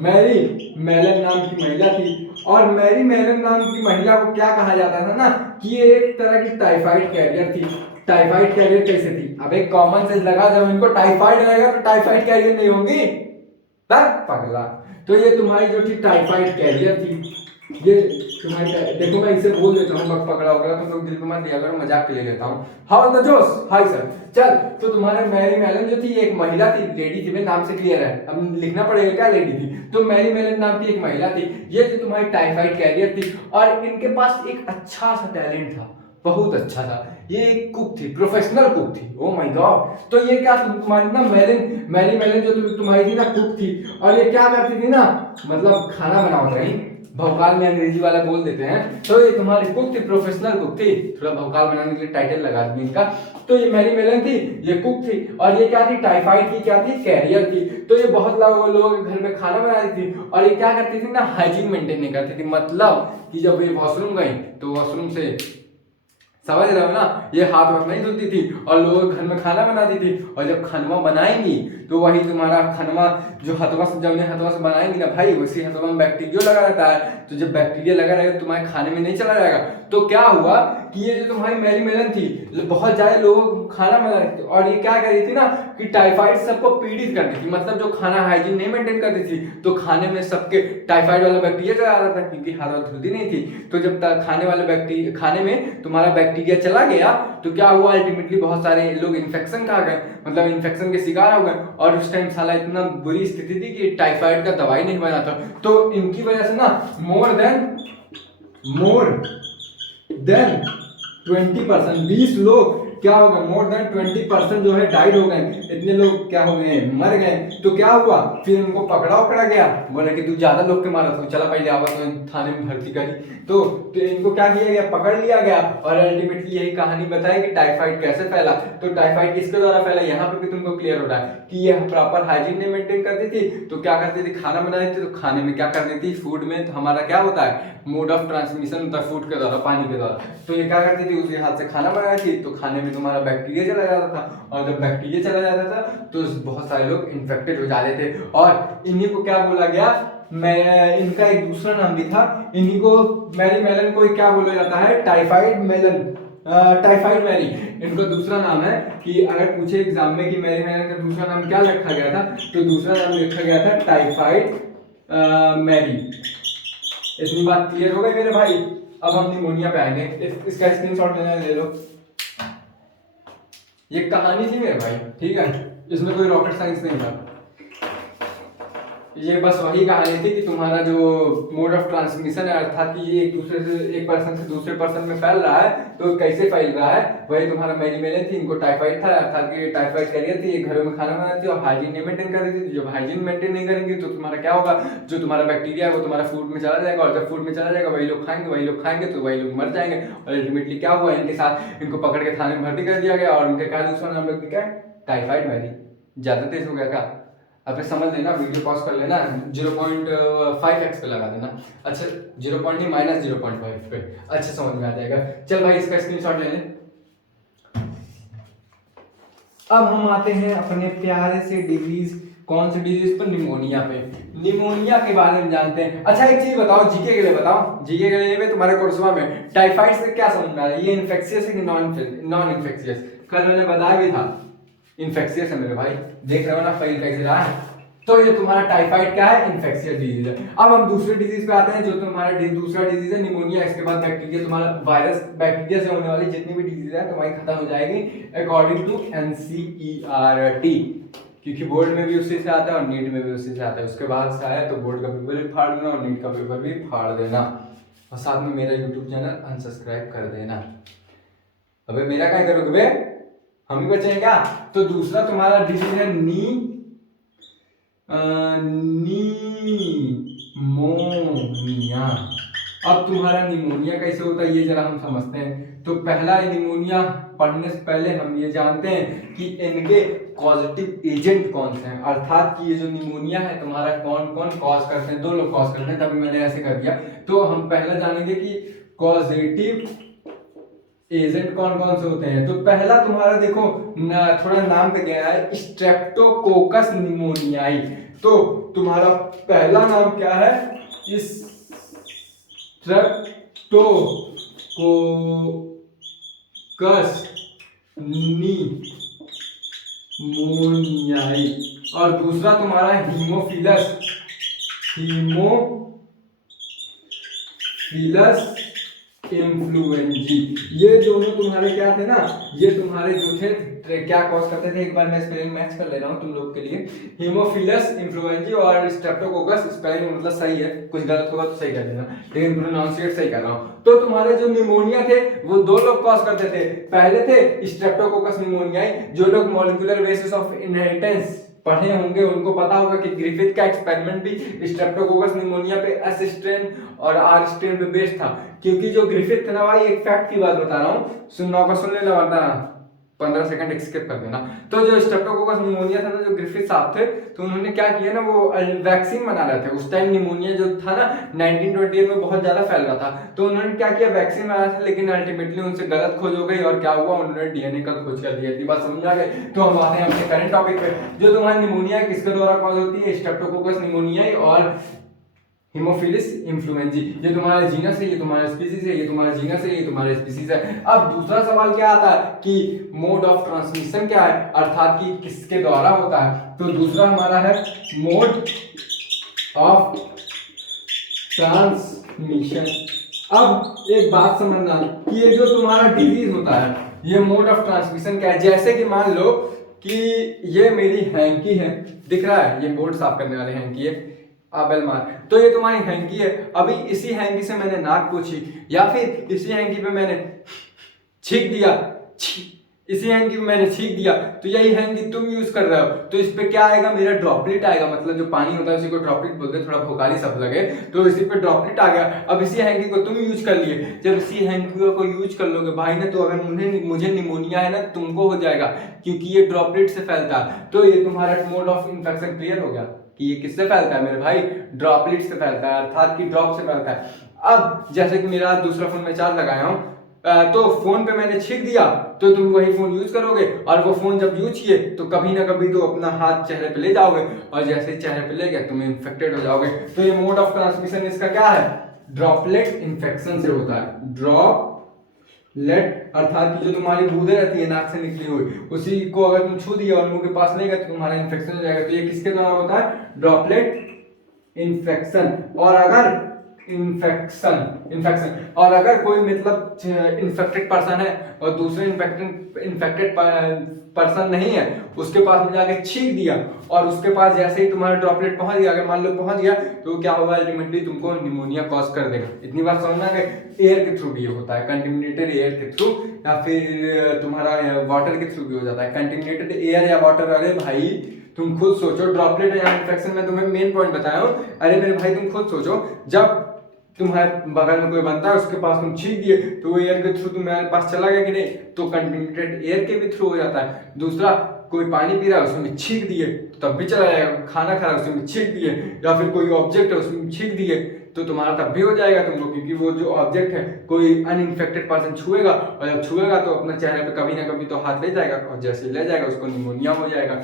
मैरी मेलन नाम की महिला थी। और मैरी मेलन नाम की महिला को क्या कहा जाता था ना, कि ये एक तरह की टाइफाइड कैरियर थी। टाइफाइड कैरियर कैसे थी, अब एक कॉमन सेंस लगा, जब इनको टाइफाइड रहेगा तो टाइफाइड कैरियर नहीं होंगी, तब पगला। तो ये तुम्हारी जो थी टाइफाइड कैरियर थी, ये तुम्हारी, देखो मैं इसे बोल देता हूँ, पकड़ा वकड़ा तुम लोग दिल को मत लिया करो, मजाक के लिए लेता हूँ। हाउ द जोश, हाय सर, चल। तो तुम्हारे मैरी मेलन जो थी एक महिला थी, लेडी थी, नाम से क्लियर है, अब लिखना पड़ेगा क्या लेडी थी। तो मैरी मेलन नाम की एक महिला थी, ये जो तुम्हारी टाइफाइड कैरियर थी, और इनके पास एक अच्छा सा टैलेंट था, बहुत अच्छा था, ये एक कुक थी, प्रोफेशनल कुक थी, ओ माय गॉड। तो ये क्या तुम्हारी ना मैरी मेलन जो तुम्हारी थी ना कुक थी, और ये क्या करती थी ना, मतलब खाना बनाओ रही, भोकाल में अंग्रेजी वाला बोल देते हैं। तो ये तुम्हारी कुक थी, प्रोफेशनल कुक थी, थोड़ा भोकाल बनाने के लिए टाइटल लगा दी इनका। तो ये मैरी मेलन थी, ये कुक थी, और ये क्या थी, टाइफाइड की क्या थी, कैरियर थी। तो ये बहुत लोग घर में खाना बनाती थी, और ये क्या करती थी ना, हाइजीन मेंटेन नहीं करती थी, मतलब कि जब ये वॉशरूम गई तो वॉशरूम से, समझ रहे हो ना, ये हाथ वाथ नहीं धुलती थी, और लोग घर में खाना बनाती थी, और जब खानवा बनाएंगी तो वही तुम्हारा खानवा जो हथवा से, जब हथवा से बनाएंगी ना भाई, उसी हथवा में बैक्टीरिया लगा रहता है, तो जब बैक्टीरिया लगा रहेगा तुम्हारे खाने में नहीं चला जाएगा। तो क्या हुआ कि ये जो तुम्हारी मैरी मेलन थी, बहुत ज्यादा लोग खाना बना रही थी, और ये क्या कर रही थी ना, कि टाइफाइड सबको पीड़ित करती थी, मतलब जो खाना हाइजीन नहीं मेंटेन करती थी, तो खाने में सबके टाइफाइड वाला बैक्टीरिया चला रहा था, क्योंकि हाथ धुलती नहीं थी। तो जब खाने वाले बैक्टीरिया, खाने में तुम्हारा बैक्टीरिया चला गया, तो क्या हुआ, अल्टीमेटली बहुत सारे लोग इन्फेक्शन खा गए, मतलब इन्फेक्शन के शिकार हो गए, और उस टाइम साला इतना बुरी स्थिति थी कि टाइफाइड का दवाई नहीं बना था। तो इनकी वजह से ना मोर देन 20%, 20 लोग क्या हो गए, मोर देन 20% जो है डाइड हो गए, इतने लोग क्या हो गए, मर गए। तो क्या हुआ, फिर उनको पकड़ा गया, बोले कि तू ज्यादा लोग के मारा था, चला पहले आवा तो थाने में भर्ती करी। तो इनको क्या किया गया, पकड़ लिया गया, और अल्टीमेटली यही कहानी बताई कि टाइफाइड कैसे फैला। तो टाइफाइड किसके द्वारा फैला, यहाँ पे भी तुमको क्लियर हो रहा है कि ये प्रॉपर हाइजीन नहीं मेंटेन करती थी। तो क्या करती थी, खाना बनाती थी, तो खाने में क्या करती थी, फूड में तो हमारा क्या होता है, मोड ऑफ ट्रांसमिशन होता है फूड के द्वारा, पानी के द्वारा। तो ये क्या करती थी, उसके हाथ से खाना बनाई थी, तो खाने में तुम्हारा बैक्टीरिया चला जाता था, और जब बैक्टीरिया चला जाता था तो बहुत सारे लोग इन्फेक्टेड हो जाते थे। और इन्हीं को क्या बोला गया, मैं इनका एक दूसरा नाम भी था, इन्हीं को मैरी मेलन को क्या बोला जाता है, टाइफाइड मेलन, टाइफाइड मैरी इनका दूसरा नाम है। कि अगर पूछे एग्जाम में कि मैरी मैरी का दूसरा नाम क्या रखा गया था, तो दूसरा नाम लिखा गया था टाइफाइड मैरी। इतनी बात क्लियर हो गई मेरे भाई। अब हम निमोनिया पे आएंगे, इसका स्क्रीनशॉट लेना है ले लो। ये कहानी थी मेरे भाई, ठीक है, इसमें कोई रॉकेट साइंस नहीं था। ये बस वही कहानी थी कि तुम्हारा जो मोड ऑफ ट्रांसमिशन है, अर्थात कि ये एक दूसरे से, एक पर्सन से दूसरे पर्सन में फैल रहा है, तो कैसे फैल रहा है, वही तुम्हारा मैरी मेले थी, इनको टाइफाइड था, अर्थात कि टाइफाइड कैरियर थी, ये घरों में खाना बनाती थी और हाइजीन नहीं मेंटेन कर रही थी। जब हाइजीन मेंटेन नहीं करेंगे तो तुम्हारा क्या होगा, जो तुम्हारा बैक्टीरिया है वो तुम्हारा फूड में चला जाएगा, और जब फूड में चला जाएगा वही लोग खाएंगे तो वही लोग मर जाएंगे। और अल्टीमेटली क्या हुआ, इनके साथ इनको पकड़ के थाने में भर्ती कर दिया गया और उनके क्या दूसरा नाम रख दिया, टाइफाइड मैरी। ज्यादा तेज हो गया क्या? अब समझ लेना, वीडियो पॉज कर लेना, 0.5x पे लगा देना। अच्छा 0. नहीं -0.5 पे, अच्छा समझ में आ जाएगा। चल भाई इसका स्क्रीनशॉट ले लें। अब हम आते हैं अपने प्यारे से डिजीज, कौन सी डिजीज पर, निमोनिया पे। निमोनिया के बारे में जानते हैं। अच्छा एक चीज बताओ, जीके के लिए बताओ, जीके के लिए तुम्हारे कोर्सवा में टाइफाइड से क्या समझ में आ रहा है, ये इन्फेक्शियस है कि नॉन इन्फेक्शियस? कल मैंने बताया भी था इन्फेक्शियस है मेरे भाई, देख रहे हो ना फाइल कैसे रहा है। तो ये तुम्हारा टाइफाइड क्या है, इन्फेक्शियस डिजीज है। अब हम दूसरे डिजीज पे आते हैं, जो तुम्हारा दूसरा डिजीज है निमोनिया। इसके बाद बैक्टीरिया, तुम्हारा वायरस, बैक्टीरिया से होने वाली जितनी भी डिजीज है तुम्हारी खत्म हो जाएगी अकॉर्डिंग टू NCERT, क्योंकि बोर्ड में भी उसी से आता है और नीट में भी उसी से आता है। उसके बाद से आया तो बोर्ड का पेपर भी फाड़ देना और नीट का पेपर भी फाड़ देना, और साथ में मेरा यूट्यूब चैनल अनसब्सक्राइब कर देना। अबे मेरा क्या करोगे बे, हम ही बचेंगे क्या? तो दूसरा तुम्हारा डिजीज है निमोनिया। अब तुम्हारा निमोनिया कैसे होता है ये जरा हम समझते हैं। तो पहला निमोनिया पढ़ने से पहले हम ये जानते हैं कि इनके पॉजिटिव एजेंट कौन से हैं, अर्थात कि ये जो निमोनिया है तुम्हारा कौन कौन कॉज करते हैं। दो लोग कॉज करते हैं, तभी मैंने ऐसे कर दिया। तो हम पहला जानेंगे कि पॉजिटिव एजेंट कौन कौन से होते हैं। तो पहला तुम्हारा देखो थोड़ा नाम पे गया है, स्ट्रेप्टोकोकस निमोनियाई। तो तुम्हारा पहला नाम क्या है, स्ट्रेप्टोकोकस निमोनियाई। और दूसरा तुम्हारा हीमोफिलस इन्फ्लुएंजी। ये दोनों तुम्हारे क्या थे ना, ये तुम्हारे जो थे क्या कॉज करते थे, एक बार मैं स्पेलिंग मैच कर ले रहा हूँ तुम लोग के लिए। हीमोफिलस इन्फ्लुएंजी और स्ट्रेप्टोकोकस, स्पेलिंग मतलब सही है, कुछ गलत होगा तो सही कर देना, लेकिन प्रोनाउंसिएट सही कर रहा हूँ। तो तुम्हारे जो निमोनिया थे वो दो लोग कॉज करते थे। पहले थे स्ट्रेप्टोकोकस निमोनियाई, जो लोग मॉलिक्यूलर बेसिस ऑफ इनहेरिटेंस पढ़े होंगे उनको पता होगा कि ग्रिफिथ का एक्सपेरिमेंट भी स्ट्रेप्टोकोकस निमोनिया पे एस स्ट्रेन और आर स्ट्रेन पे बेस्ड था। क्योंकि जो ग्रिफिथ था ना भाई, एक फैक्ट की बात बता रहा हूँ, सुनना सुन लेना वरना 15 सेकंड स्किप कर देना। तो जो स्ट्रेप्टोकोकस निमोनिया था ना, जो ग्रिफिथ साहब थे, तो उन्होंने क्या किया ना, वो वैक्सीन बना रहे थे। उस टाइम निमोनिया जो था ना 1928 में बहुत ज्यादा फैल रहा था, तो उन्होंने क्या किया, वैक्सीन बनाया था, लेकिन अल्टीमेटली उनसे गलत खोज हो गई और क्या हुआ, उन्होंने डीएनए का खोज कर दिया थी। बात समझ आ गई? तो हम आते हैं अपने करंट टॉपिक पे। जो तुम्हारी निमोनिया किसके द्वारा कॉज होती है, स्ट्रेप्टोकोकस निमोनियाई और हीमोफिलस इन्फ्लुएंजी। ये तुम्हारा जीनस है, ये तुम्हारा स्पीसीज है, ये तुम्हारा जीनस है, ये तुम्हारा स्पीसीज है। अब दूसरा सवाल क्या आता है कि मोड ऑफ ट्रांसमिशन क्या है, अर्थात कि किसके द्वारा होता है। तो दूसरा हमारा है मोड ऑफ ट्रांसमिशन। अब एक बात समझना कि ये जो तुम्हारा डिजीज होता है, ये मोड ऑफ ट्रांसमिशन क्या है। जैसे कि मान लो कि ये मेरी हैंकी है, दिख रहा है, ये बोर्ड साफ करने वाले हैंकी है, आबेल मार। तो ये तुम्हारी हैंकी है। अभी इसी हैंकी से मैंने नाक पोछी, या फिर इसी हैंकी पे मैंने छींक दिया, इसी हैंकी पे मैंने छींक दिया, तो यही हैंकी तुम यूज कर रहे हो, तो इस पे क्या आएगा, मेरा ड्रॉपलेट आएगा। मतलब जो पानी होता है उसी को ड्रॉपलेट बोलते हैं, थोड़ा भोकाली सब लगे, तो इसी पे ड्रॉपलेट आ गया। अब इसी हैंकी को तुम यूज कर लिए, जब इसी हैंकी को यूज कर लोगे भाई ना, तो अगर मुझे निमोनिया है ना, तुमको हो जाएगा, क्योंकि ये ड्रॉपलेट से फैलता है। तो ये तुम्हारा मोड ऑफ इन्फेक्शन क्लियर हो गया कि ये किससे फैलता है मेरे भाई, ड्रॉपलेट से फैलता है, अर्थात कि ड्रॉप से फैलता है। अब जैसे कि मेरा दूसरा फोन में चार्ज लगाया हूं, तो फोन पे मैंने छींक दिया, तो तुम वही फोन यूज करोगे, और वो फोन जब यूज किए तो कभी ना कभी तो अपना हाथ चेहरे पे ले जाओगे, और जैसे चेहरे पे ले गया तुम इन्फेक्टेड हो जाओगे। तो ये मोड ऑफ ट्रांसमिशन इसका क्या है, ड्रॉपलेट इन्फेक्शन से होता है, ड्रॉपलेट लेट अर्थात कि जो तुम्हारी बूंदें रहती है नाक से निकली हुई, उसी को अगर तुम छू दिया और मुंह के पास नहीं गए तो तुम्हारा इन्फेक्शन हो जाएगा। तो ये किसके द्वारा होता है? Droplet infection. और अगर इन्फेक्शन और अगर कोई मतलब इन्फेक्टेड पर्सन है और दूसरे इन्फेक्टेड पर्सन नहीं है, उसके पास में जाके छींक दिया और उसके पास जैसे ही तुम्हारा ड्रॉपलेट पहुंच गया, अगर मान लो पहुंच गया, तो क्या होगा? अल्टीमेटली तुमको निमोनिया कॉज कर देगा। इतनी बात समझना कि एयर के थ्रू भी ये होता है, कंटेमिनेटेड एयर के थ्रू, या फिर तुम्हारा वाटर के थ्रू भी हो जाता है। कंटेमिनेटेड एयर या वाटर, अरे भाई तुम खुद सोचो, ड्रॉपलेट या इन्फेक्शन में तुम्हें मेन पॉइंट बताया हूं। अरे मेरे भाई तुम खुद सोचो, जब तुम्हारे बगल में कोई बनता है उसके पास तुम छींक दिए तो वो एयर के थ्रू तुम्हारे पास चला गया कि नहीं? तो कंटेमिनेटेड एयर के भी थ्रू हो जाता है। दूसरा, कोई पानी पी रहा है उसमें छींक दिए तो तब भी चला जाएगा। खाना खा रहा है उसमें छींक दिए, या फिर कोई ऑब्जेक्ट है उसमें छींक दिए तो तुम्हारा तब भी हो जाएगा तुमको, क्योंकि वो जो ऑब्जेक्ट है कोई अनइंफेक्टेड पर्सन छुएगा, और जब छुएगा तो अपने चेहरे पे कभी ना कभी तो हाथ ले जाएगा, और जैसे ले जाएगा उसको निमोनिया हो जाएगा।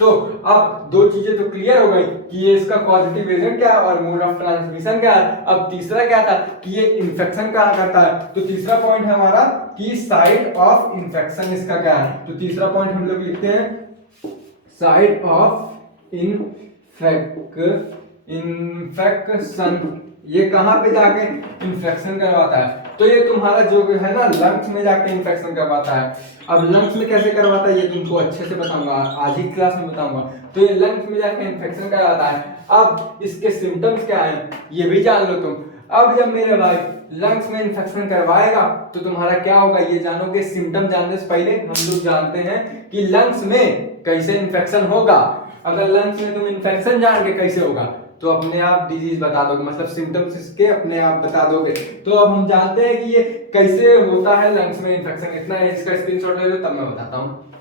तो अब दो चीजें तो क्लियर हो गई कि ये इसका पॉजिटिव एजेंट क्या है और मोड ऑफ ट्रांसमिशन क्या है। अब तीसरा क्या था कि ये इन्फेक्शन कहाँ करता है। तो तीसरा पॉइंट है हमारा कि साइट ऑफ इन्फेक्शन इसका क्या है। तो तीसरा पॉइंट हम लोग लिखते हैं साइट ऑफ इन्फेक्शन। ये कहाँ पे जाके इन्फेक्शन करवाता है? तो ये तुम्हारा जो है ना लंग्स में जाके इन्फेक्शन करवाता है। अब लंग्स में कैसे करवाता है ये तुमको अच्छे से बताऊंगा, आज ही क्लास में बताऊंगा। तो ये लंग्स में जाके इन्फेक्शन करवाता है। अब इसके सिम्टम्स क्या है ये भी जान लो तुम। अब जब मेरे भाई लंग्स में इन्फेक्शन करवाएगा तो तुम्हारा क्या होगा ये जानोगे। सिम्टम जानने से पहले हम लोग जानते हैं कि लंग्स में कैसे इन्फेक्शन होगा। अगर लंग्स में तुम इन्फेक्शन जान के कैसे होगा तो अपने आप डिजीज बता दोगे, मतलब सिम्टम्स इसके अपने आप बता दोगे। तो अब हम जानते हैं कि ये कैसे होता है लंग्स में इन्फेक्शन। इतना इसका स्क्रीनशॉट ले लो तब मैं बताता हूँ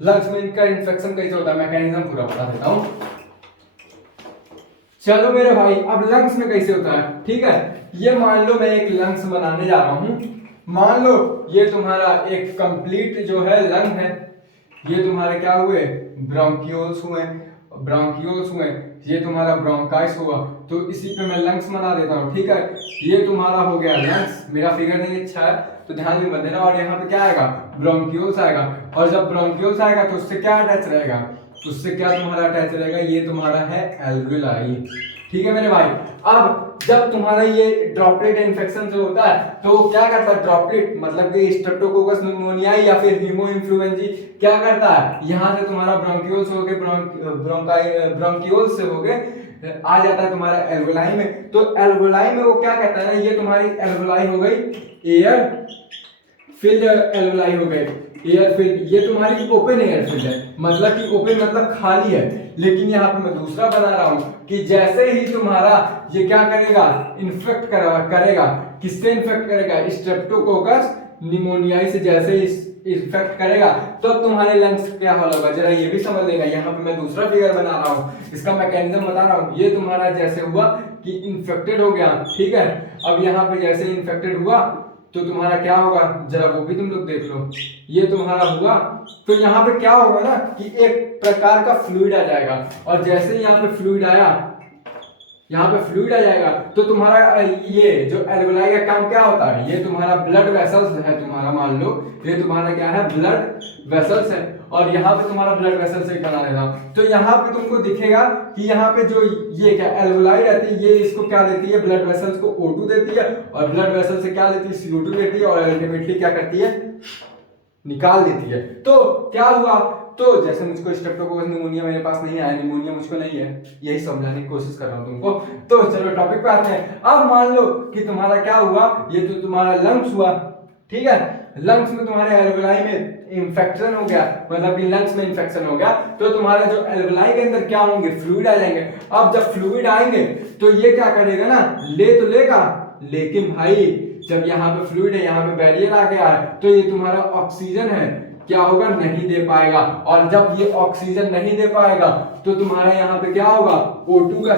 लंग्स में इनका इन्फेक्शन कैसे होता है, मैकेनिज्म पूरा बता देता हूँ। चलो मेरे भाई, अब लंग्स में कैसे होता है, ठीक है। ये मान लो मैं एक लंग्स बनाने जा रहा हूँ। मान लो ये तुम्हारा एक कंप्लीट जो है लंग है, ये तुम्हारे क्या हुए? ब्रोंकियोल्स हुए, ये तुम्हारा ब्रोंकाइस हुआ। तो इसी पे मैं लंग्स बना देता हूँ, ठीक है। ये तुम्हारा हो गया लंग्स। मेरा फिगर नहीं अच्छा है तो ध्यान में मत देना। और यहाँ पे क्या आएगा? ब्रोंकियोल्स आएगा। और जब ब्रोंकियोल्स आएगा तो उससे क्या अटैच रहेगा? उससे क्या तुम्हारा अटैच रहेगा? ये तुम्हारा है एल्वियोलाई, ठीक है मेरे भाई। अब जब तुम्हारा ये ड्रॉपलेट इन्फेक्शन जो होता है तो क्या करता है? ड्रॉपलेट मतलब कि स्ट्रेप्टोकोकस निमोनियाई या फिर हीमो इन्फ्लुएंजी क्या करता है? यहाँ से तुम्हारा ब्रोंकियोल्स हो गए, ब्रोंकियोल्स से हो गए आ जाता है तुम्हारा एल्वोलाई में। तो एल्वोलाई में वो क्या कहता है ना, ये तुम्हारी एल्वोलाई हो गई एयर फिल्ड एल्वोलाई हो गई एयर फील्ड। ये तुम्हारी ओपन एयर फील्ड है, मतलब कि ओपन मतलब खाली है। लेकिन यहाँ पे मैं दूसरा बना रहा हूं कि जैसे ही तुम्हारा ये क्या करेगा? इन्फेक्ट करेगा। किससे इन्फेक्ट करेगा? स्ट्रेप्टोकोकस निमोनियाई से जैसे इन्फेक्ट करेगा तो तुम्हारे लंग्स क्या होगा जरा ये भी समझ लेगा। यहाँ पे मैं दूसरा फिगर बना रहा हूँ, इसका मैकेनिज्म बता रहा हूँ। ये तुम्हारा जैसे हुआ कि इन्फेक्टेड हो गया, ठीक है। अब यहाँ पे जैसे इन्फेक्टेड हुआ तो तुम्हारा क्या होगा जरा वो भी तुम लोग देख लो। ये तुम्हारा हुआ तो यहाँ पे क्या होगा ना कि एक प्रकार का फ्लूइड आ जाएगा। और जैसे ही यहाँ पे फ्लूइड आया, यहाँ पे फ्लूइड आ जाएगा तो तुम्हारा ये जो एल्वोलाई का काम क्या होता है? ये तुम्हारा ब्लड वेसल्स है। तुम्हारा मान लो ये तुम्हारा क्या है? ब्लड वेसल्स है। और यहाँ पे तुम्हारा ब्लड वेसल्स एक बना देगा। तो यहाँ पे तुमको दिखेगा कि यहाँ पे जो ये क्या एल्वोलाई रहती है, ये इसको क्या देती है? ब्लड वेसल्स को O2 देती है, और ब्लड वेसल से क्या देती है? CO2 देती है, और अल्टीमेटली क्या करती है? निकाल देती है। तो क्या हुआ? तो जैसे मुझको स्ट्रेप्टोकोकस निमोनिया मेरे पास नहीं आया, निमोनिया मुझको नहीं है, यही समझाने की कोशिश कर रहा हूँ तुमको। तो चलो टॉपिक पे आते हैं। अब मान लो कि तुम्हारा क्या हुआ? ये तो तुम्हारा लंग्स हुआ, ठीक है। लंग्स में तुम्हारे एल्वोलाई में इंफेक्शन हो गया, मतलब कि लंग्स में इंफेक्शन हो गया तो तुम्हारे जो एल्वोलाई के अंदर क्या होंगे? फ्लूइड आ जाएंगे। अब जब फ्लूइड आएंगे तो ये क्या करेगा ना? ले तो लेगा, लेकिन भाई जब यहाँ पे फ्लूइड है, यहाँ पे बैरियर आ गया है, तो ये तुम्हारा ऑक्सीजन है क्या होगा? नहीं दे पाएगा। और जब ये ऑक्सीजन नहीं दे पाएगा तो तुम्हारा यहाँ पे क्या होगा? O2 का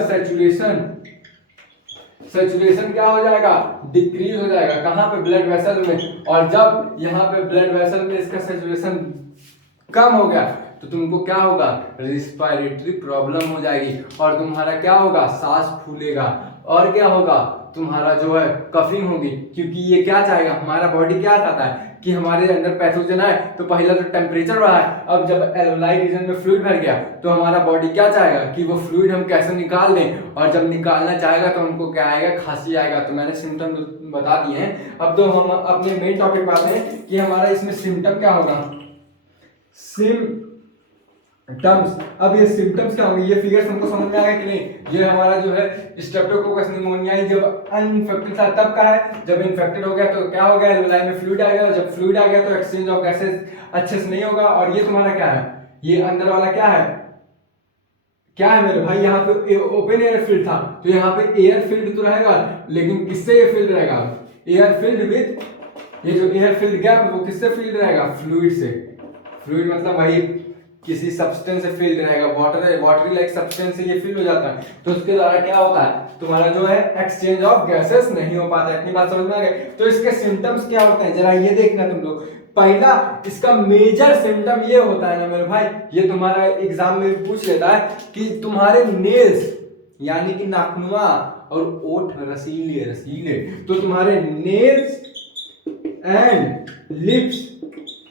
सैचुरेशन क्या हो जाएगा? डिक्रीज हो जाएगा। कहाँ पे? ब्लड वेसल में। और जब यहाँ पे ब्लड वेसल में इसका सैचुरेशन कम हो गया तो तुमको क्या होगा? रिस्पायरेटरी प्रॉब्लम हो जाएगी, और तुम्हारा क्या होगा? सांस फूलेगा। और क्या होगा? तुम्हारा जो है कफिंग होगी, क्योंकि ये क्या चाहेगा, हमारा बॉडी क्या चाहता है कि हमारे अंदर पैथोजन है, तो पहला तो टेम्परेचर बढ़ा है, अब जब एल्वेओलाई रीजन में फ्लूइड भर गया तो हमारा बॉडी क्या चाहेगा कि वो फ्लूइड हम कैसे निकाल दें, और जब निकालना चाहेगा तो हमको क्या आएगा, खांसी आएगा। तो मैंने सिम्टम बता दिए हैं। अब तो हम अपने मेन टॉपिक पे आते हैं कि हमारा इसमें सिम्टम क्या होगा। सिम्टम्स, अब ये सिम्टम्स क्या होंगे, ये फिगर्स हमको समझ में आ गया कि नहीं। ये हमारा जो है स्ट्रेप्टोकोकस निमोनिया जब अनइंफेक्टेड था तब का है, जब इन्फेक्टेड हो गया तो क्या हो गया, एल्वेओलाई में फ्लूइड आ गया, जब फ्लूइड आ गया तो एक्सचेंज ऑफ गैसेस अच्छे से नहीं होगा। और ये तुम्हारा क्या है, ये अंदर वाला क्या है, क्या है मेरे भाई, यहाँ पे ओपन एयर फील्ड था तो यहाँ पे एयर फील्ड तो रहेगा, लेकिन किससे ये फील्ड रहेगा, एयर फील्ड विद, ये जो एयर फील्ड गैप वो किससे फील्ड रहेगा, फ्लूइड से। फ्लूइड मतलब वही किसी सब्सटेंस से फील्ड रहेगा, वाटरी लाइक सब्सटेंस से ये फील्ड हो जाता है, तो उसके द्वारा क्या होता है, तुम्हारा जो है एक्सचेंज ऑफ गैसेस नहीं हो पाता है। इतनी बात समझ में आ गई। तो इसके सिम्टम्स क्या होते हैं जरा ये देखना तुम लोग। पहला इसका मेजर सिम्टम ये होता है ना मेरे भाई, ये तुम्हारा एग्जाम में पूछ लेता है कि तुम्हारे नेल्स यानी कि नाखुनवा और ओठ रसीले रसीले, तो तुम्हारे नेल्स एंड लिप्स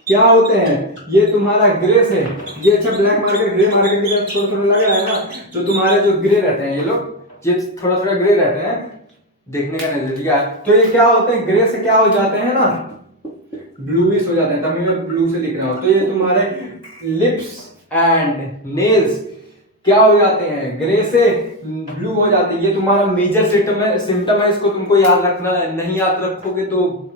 क्या होते हैं, ये तुम्हारा ग्रे से, ये अच्छा ब्लैक मार्केट ग्रे मार्केट की तरफ थोड़ा थोड़ा लग रहा है ना, तो तुम्हारे जो ग्रे रहते हैं ये लोग, ये थोड़ा थोड़ा ग्रे रहते हैं, देखने का नजरिया, तो ये क्या होते हैं, ग्रे से क्या हो जाते हैं ना, ब्लूइश हो जाते हैं, तभी मैं ब्लू से लिख रहा हूं। तो ये तुम्हारे लिप्स एंड नेल्स क्या हो जाते हैं, ग्रे से ब्लू हो जाते हैं। ये तुम्हारा मेजर सिम्टम है, इसको तुमको याद रखना है, नहीं याद रखोगे तो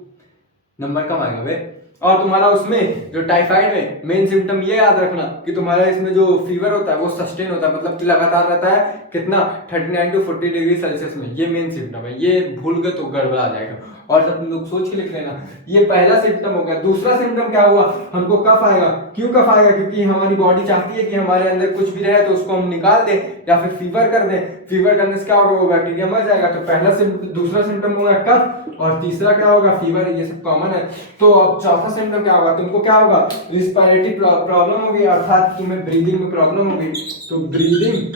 नंबर कम आएगा बे। और तुम्हारा उसमें जो टाइफाइड में मेन सिम्टम ये याद रखना कि तुम्हारा इसमें जो फीवर होता है वो सस्टेन होता है, मतलब लगातार रहता है कितना, 39 to 40 डिग्री सेल्सियस में, ये मेन सिम्टम है। ये भूल गए तो गड़बड़ा जाएगा, और सब तुम लोग सोच के लिख लेना। ये पहला सिम्टम हो गया। दूसरा सिम्टम क्या हुआ, हमको कफ आएगा। क्यों कफ आएगा, क्योंकि हमारी बॉडी चाहती है कि हमारे अंदर कुछ भी रहे तो उसको हम निकाल दें या फिर फीवर कर दें। फीवर करने से क्या होगा, वो बैक्टीरिया मर जाएगा। तो पहला दूसरा सिम्टम होगा कफ, और तीसरा क्या होगा, फीवर। ये सब कॉमन है। तो अब चौथा सिम्टम क्या होगा, तुमको क्या होगा, रिस्पिरेटरी प्रॉब्लम होगी, अर्थात तुम्हें ब्रीदिंग में प्रॉब्लम होगी। तो ब्रीदिंग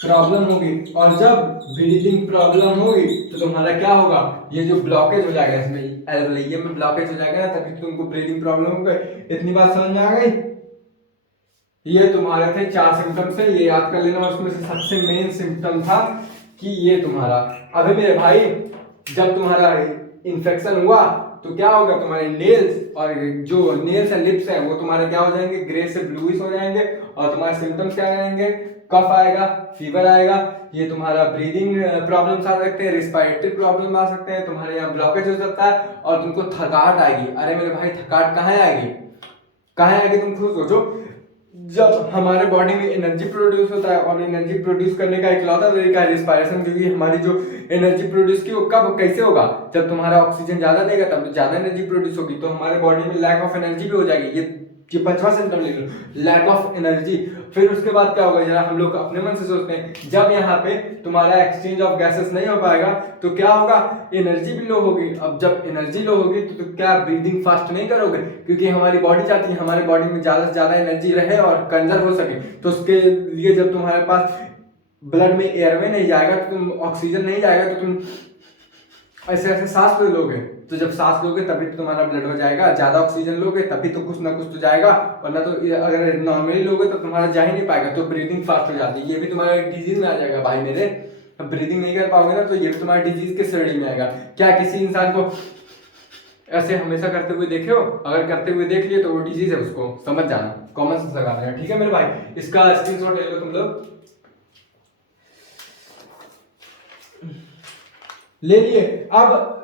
प्रॉब्लम होगी, और जब ब्रीदिंग प्रॉब्लम होगी तो तुम्हारा क्या होगा, ये जो ब्लॉकेज हो जाएगा इसमें, एल्वेओलियम में ब्लॉकेज हो जाएगा ना, तभी तुमको ब्रीदिंग प्रॉब्लम होगा। इतनी बात समझ में आ गई। ये तुम्हारे थे 4 सिम्टम से, ये याद कर लेना। और उसमें से सबसे मेन सिम्टम था कि ये तुम्हारा, अभी मेरे भाई जब तुम्हारा इन्फेक्शन हुआ तो क्या होगा, तुम्हारे नेल्स और जो नेल्स एंड लिप्स हैं वो तुम्हारे क्या हो जाएंगे, ग्रे से ब्लूइश हो जाएंगे। और तुम्हारे सिम्टम्स क्या रहेंगे, कफ आएगा, फीवर आएगा, ये तुम्हारा ब्रीदिंग प्रॉब्लम्स आ सकते हैं, रिस्पिरेटरी प्रॉब्लम आ सकते हैं, तुम्हारे यहाँ ब्लॉकेज हो सकता है, और तुमको थकावट आएगी। अरे मेरे भाई थकावट कहाँ आएगी, कहाँ आएगी, तुम खुद सोचो। जब हमारे बॉडी में एनर्जी प्रोड्यूस होता है, और एनर्जी प्रोड्यूस करने का इकलौता तरीका है रिस्पायरेशन, क्योंकि हमारी जो एनर्जी प्रोड्यूस की वो कब कैसे होगा, जब तुम्हारा ऑक्सीजन ज्यादा देगा तब तो ज्यादा एनर्जी प्रोड्यूस होगी, तो हमारे बॉडी में लैक ऑफ एनर्जी भी हो जाएगी। ये 5वां सिम्टम ले लो, लैक ऑफ एनर्जी। फिर उसके बाद क्या होगा, जरा हम लोग अपने मन से सोचते हैं, जब यहाँ पे तुम्हारा एक्सचेंज ऑफ गैसेस नहीं हो पाएगा तो क्या होगा, एनर्जी भी लो होगी। अब जब एनर्जी लो होगी तो क्या ब्रीदिंग फास्ट नहीं करोगे, क्योंकि हमारी बॉडी चाहती है हमारे बॉडी में ज्यादा से ज्यादा एनर्जी रहे और कंजर्व हो सके। तो उसके लिए जब तुम्हारे पास ब्लड में एयरवे नहीं जाएगा, तो तुम ऑक्सीजन नहीं जाएगा, तो तुम ऐसे ऐसे सांस ले लोगे। तो जब सांस लोगे तभी तो तुम्हारा ब्लड हो जाएगा, ज्यादा ऑक्सीजन लोगे तभी तो कुछ ना कुछ तो जाएगा, वरना तो अगर नॉर्मली लोगे तो तुम्हारा जा ही नहीं पाएगा। तो ब्रीदिंग फास्ट हो जाती है, ये भी तुम्हारा डिजीज में आ जाएगा भाई मेरे। अब ब्रीदिंग नहीं कर पाओगे ना तो ये भी तुम्हारे डिजीज के श्रेणी में आएगा। क्या किसी इंसान को ऐसे हमेशा करते हुए देखे हो, अगर करते हुए देख लिए तो वो डिजीज है, उसको समझ जाना, कॉमन सेंस लगा लेना, ठीक है मेरे भाई। इसका स्क्रीनशॉट ले लो तुम लोग, ले लिए। अब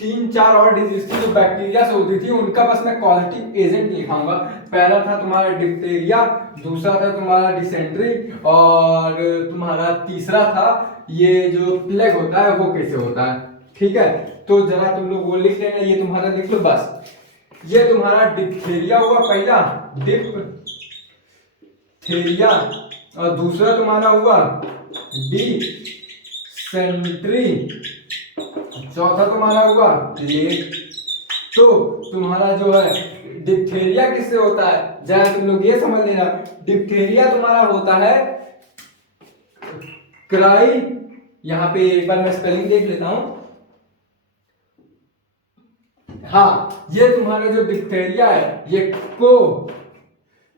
3-4 और डिजीज थी जो बैक्टीरिया से होती थी, उनका बस मैं कॉजेटिव एजेंट लिखाऊंगा। पहला था तुम्हारा डिप्थीरिया, दूसरा था तुम्हारा डिसेंट्री, और तुम्हारा तीसरा था ये जो प्लेग होता है वो कैसे होता है, ठीक है। तो जरा तुम लोग वो लिख लेना, ये तुम्हारा लिख लो बस। ये तुम्हारा डिप्थीरिया हुआ पहला, डिप्थीरिया, और दूसरा तुम्हारा हुआ डिसेंट्री, चौथा तुम्हारा हुआ प्लेग। तो तुम्हारा जो है डिप्थीरिया किससे होता है, जरा तुम लोग ये समझ लेना। डिप्थीरिया तुम्हारा होता है क्राई यहाँ पे एक बार मैं स्पेलिंग देख लेता हूं। हाँ, ये तुम्हारा जो डिप्थेरिया है ये को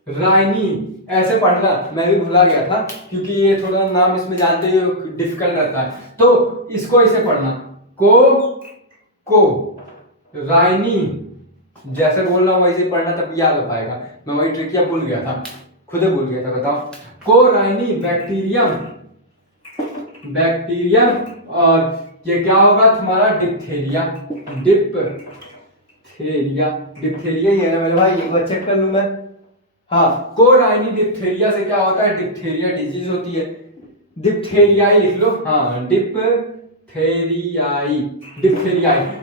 राइनी ऐसे पढ़ना, मैं भी भुला गया था क्योंकि ये थोड़ा नाम इसमें जानते हो डिफिकल्ट रहता है, तो इसको ऐसे पढ़ना को राइनी, जैसे बोल रहा हूं वैसे पढ़ना, तब याद हो पाएगा। मैं वही ट्रिकिया भूल गया था, खुद ही भूल गया था। बताओ, को राइनी बैक्टीरियम और ये क्या होगा तुम्हारा डिप्थेरिया डिप्थेरिया ही है ना मेरे भाई, एक बार चेक कर लूं मैं। हाँ, कोराइनी डिप्थेरिया से क्या होता है, डिप्थेरिया डिजीज होती है। डिप्थेरियाई लिख लो, हाँ डिप्थेरियाई।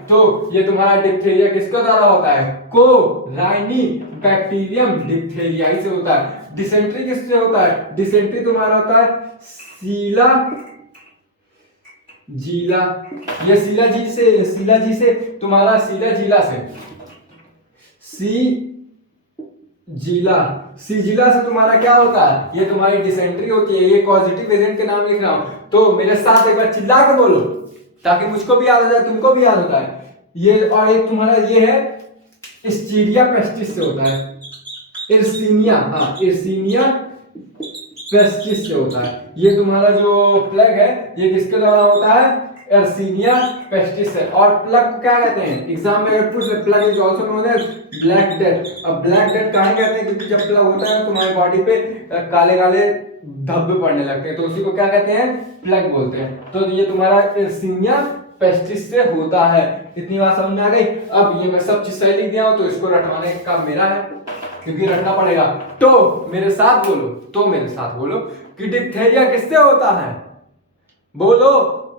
तो ये तुम्हारा डिप्थेरिया किसका द्वारा होता है, कोराइनी बैक्टीरियम डिप्थेरियाई से होता है। डिसेंट्री किससे होता है, डिसेंट्री तुम्हारा होता है सीला जीला, ये सीला जी से तुम्हारा सीला जीला से तुम्हारा क्या होता है, ये तुम्हारी डिसेंट्री होती है। ये पॉजिटिव एजेंट के नाम लिख रहा हूं, तो मेरे साथ एक बार चिल्ला के बोलो ताकि मुझको भी याद हो जाए, तुमको भी याद होता है ये। और एक तुम्हारा ये है एस्चीरिया पेस्टिस से होता है, इर्सीनिया पेस्टिस से होता है। ये तुम्हारा जो प्लग है ये किसके द्वारा होता है, एर्सीनिया पेस्टिस है। और प्लग को क्या कहते हैं, एग्जाम में अगर पूछ ले, plague is also known as black death. अब ब्लैक डेथ काहे कहते हैं, क्योंकि जब प्लग होता है तुम्हारी बॉडी पे काले काले धब्बे पड़ने लगते हैं, तो उसी को क्या कहते हैं, प्लग बोलते हैं। तो ये तुम्हारा एर्सीनिया पेस्टिस से होता है। इतनी बात समझ में आ गई। अब ये मैं सब चीज सही लिख दिया हूं, तो इसको रटवाने का काम मेरा है क्योंकि रटना पड़ेगा। तो मेरे साथ बोलो कि डिप्थेरिया किससे होता है, बोलो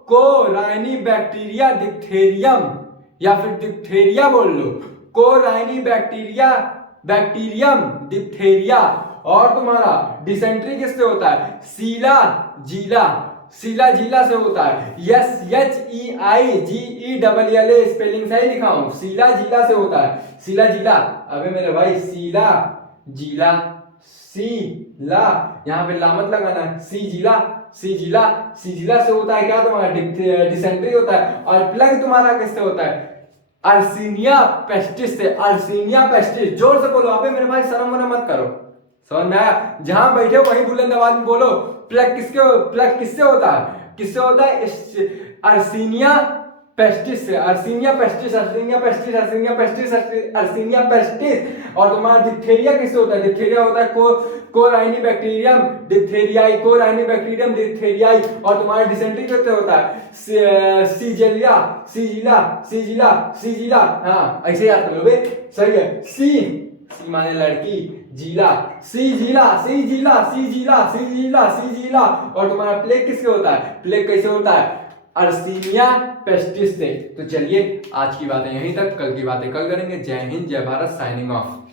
कोराइनी बैक्टीरिया डिप्थेरियम, या फिर डिप्थेरिया बोल लो, कोराइनी बैक्टीरियम डिप्थेरिया। और तुम्हारा डिसेंट्री किससे होता है, सीला जीला से होता है। SHEIGELLA स्पेलिंग सही लिखा हूं, सीला जीला से होता है। सीला जीला, अबे मेरे भाई सीला यहाँ पे लामत लगाना है, सीजिला से होता है क्या तुम्हारा, डिसेंट्री होता है। और प्लग तुम्हारा किससे होता है, अर्सीनिया पेस्टिस से। अर्सीनिया पेस्टिस, जोर से बोलो, अबे मेरे भाई शर्म वरम मत करो, समझ में आया। जहां बैठे हो वहीं बुलंद आवाज में बोलो। प्लग किससे होता है, अर्सीनिया पेस्टिस से। अर्सीनिया पेस्टिस। और तुम्हारा डिप्थेरिया किससे होता है, डिप्थेरिया होता है कोराइनी बैक्टीरियम डिप्थेरियाई, और तुम्हारा डिसेंट्री किससे होता है, सीजिला। हाँ, ऐसे याद कर लो बे, सही है। सी माने लड़की, जीला। और तुम्हारा प्लेग किससे होता है, प्लेग कैसे होता है, अर्सीनिया पेस्टिस से। तो चलिए आज की बातें यहीं तक, कल की बातें कल करेंगे। जय हिंद, जय भारत, साइनिंग ऑफ।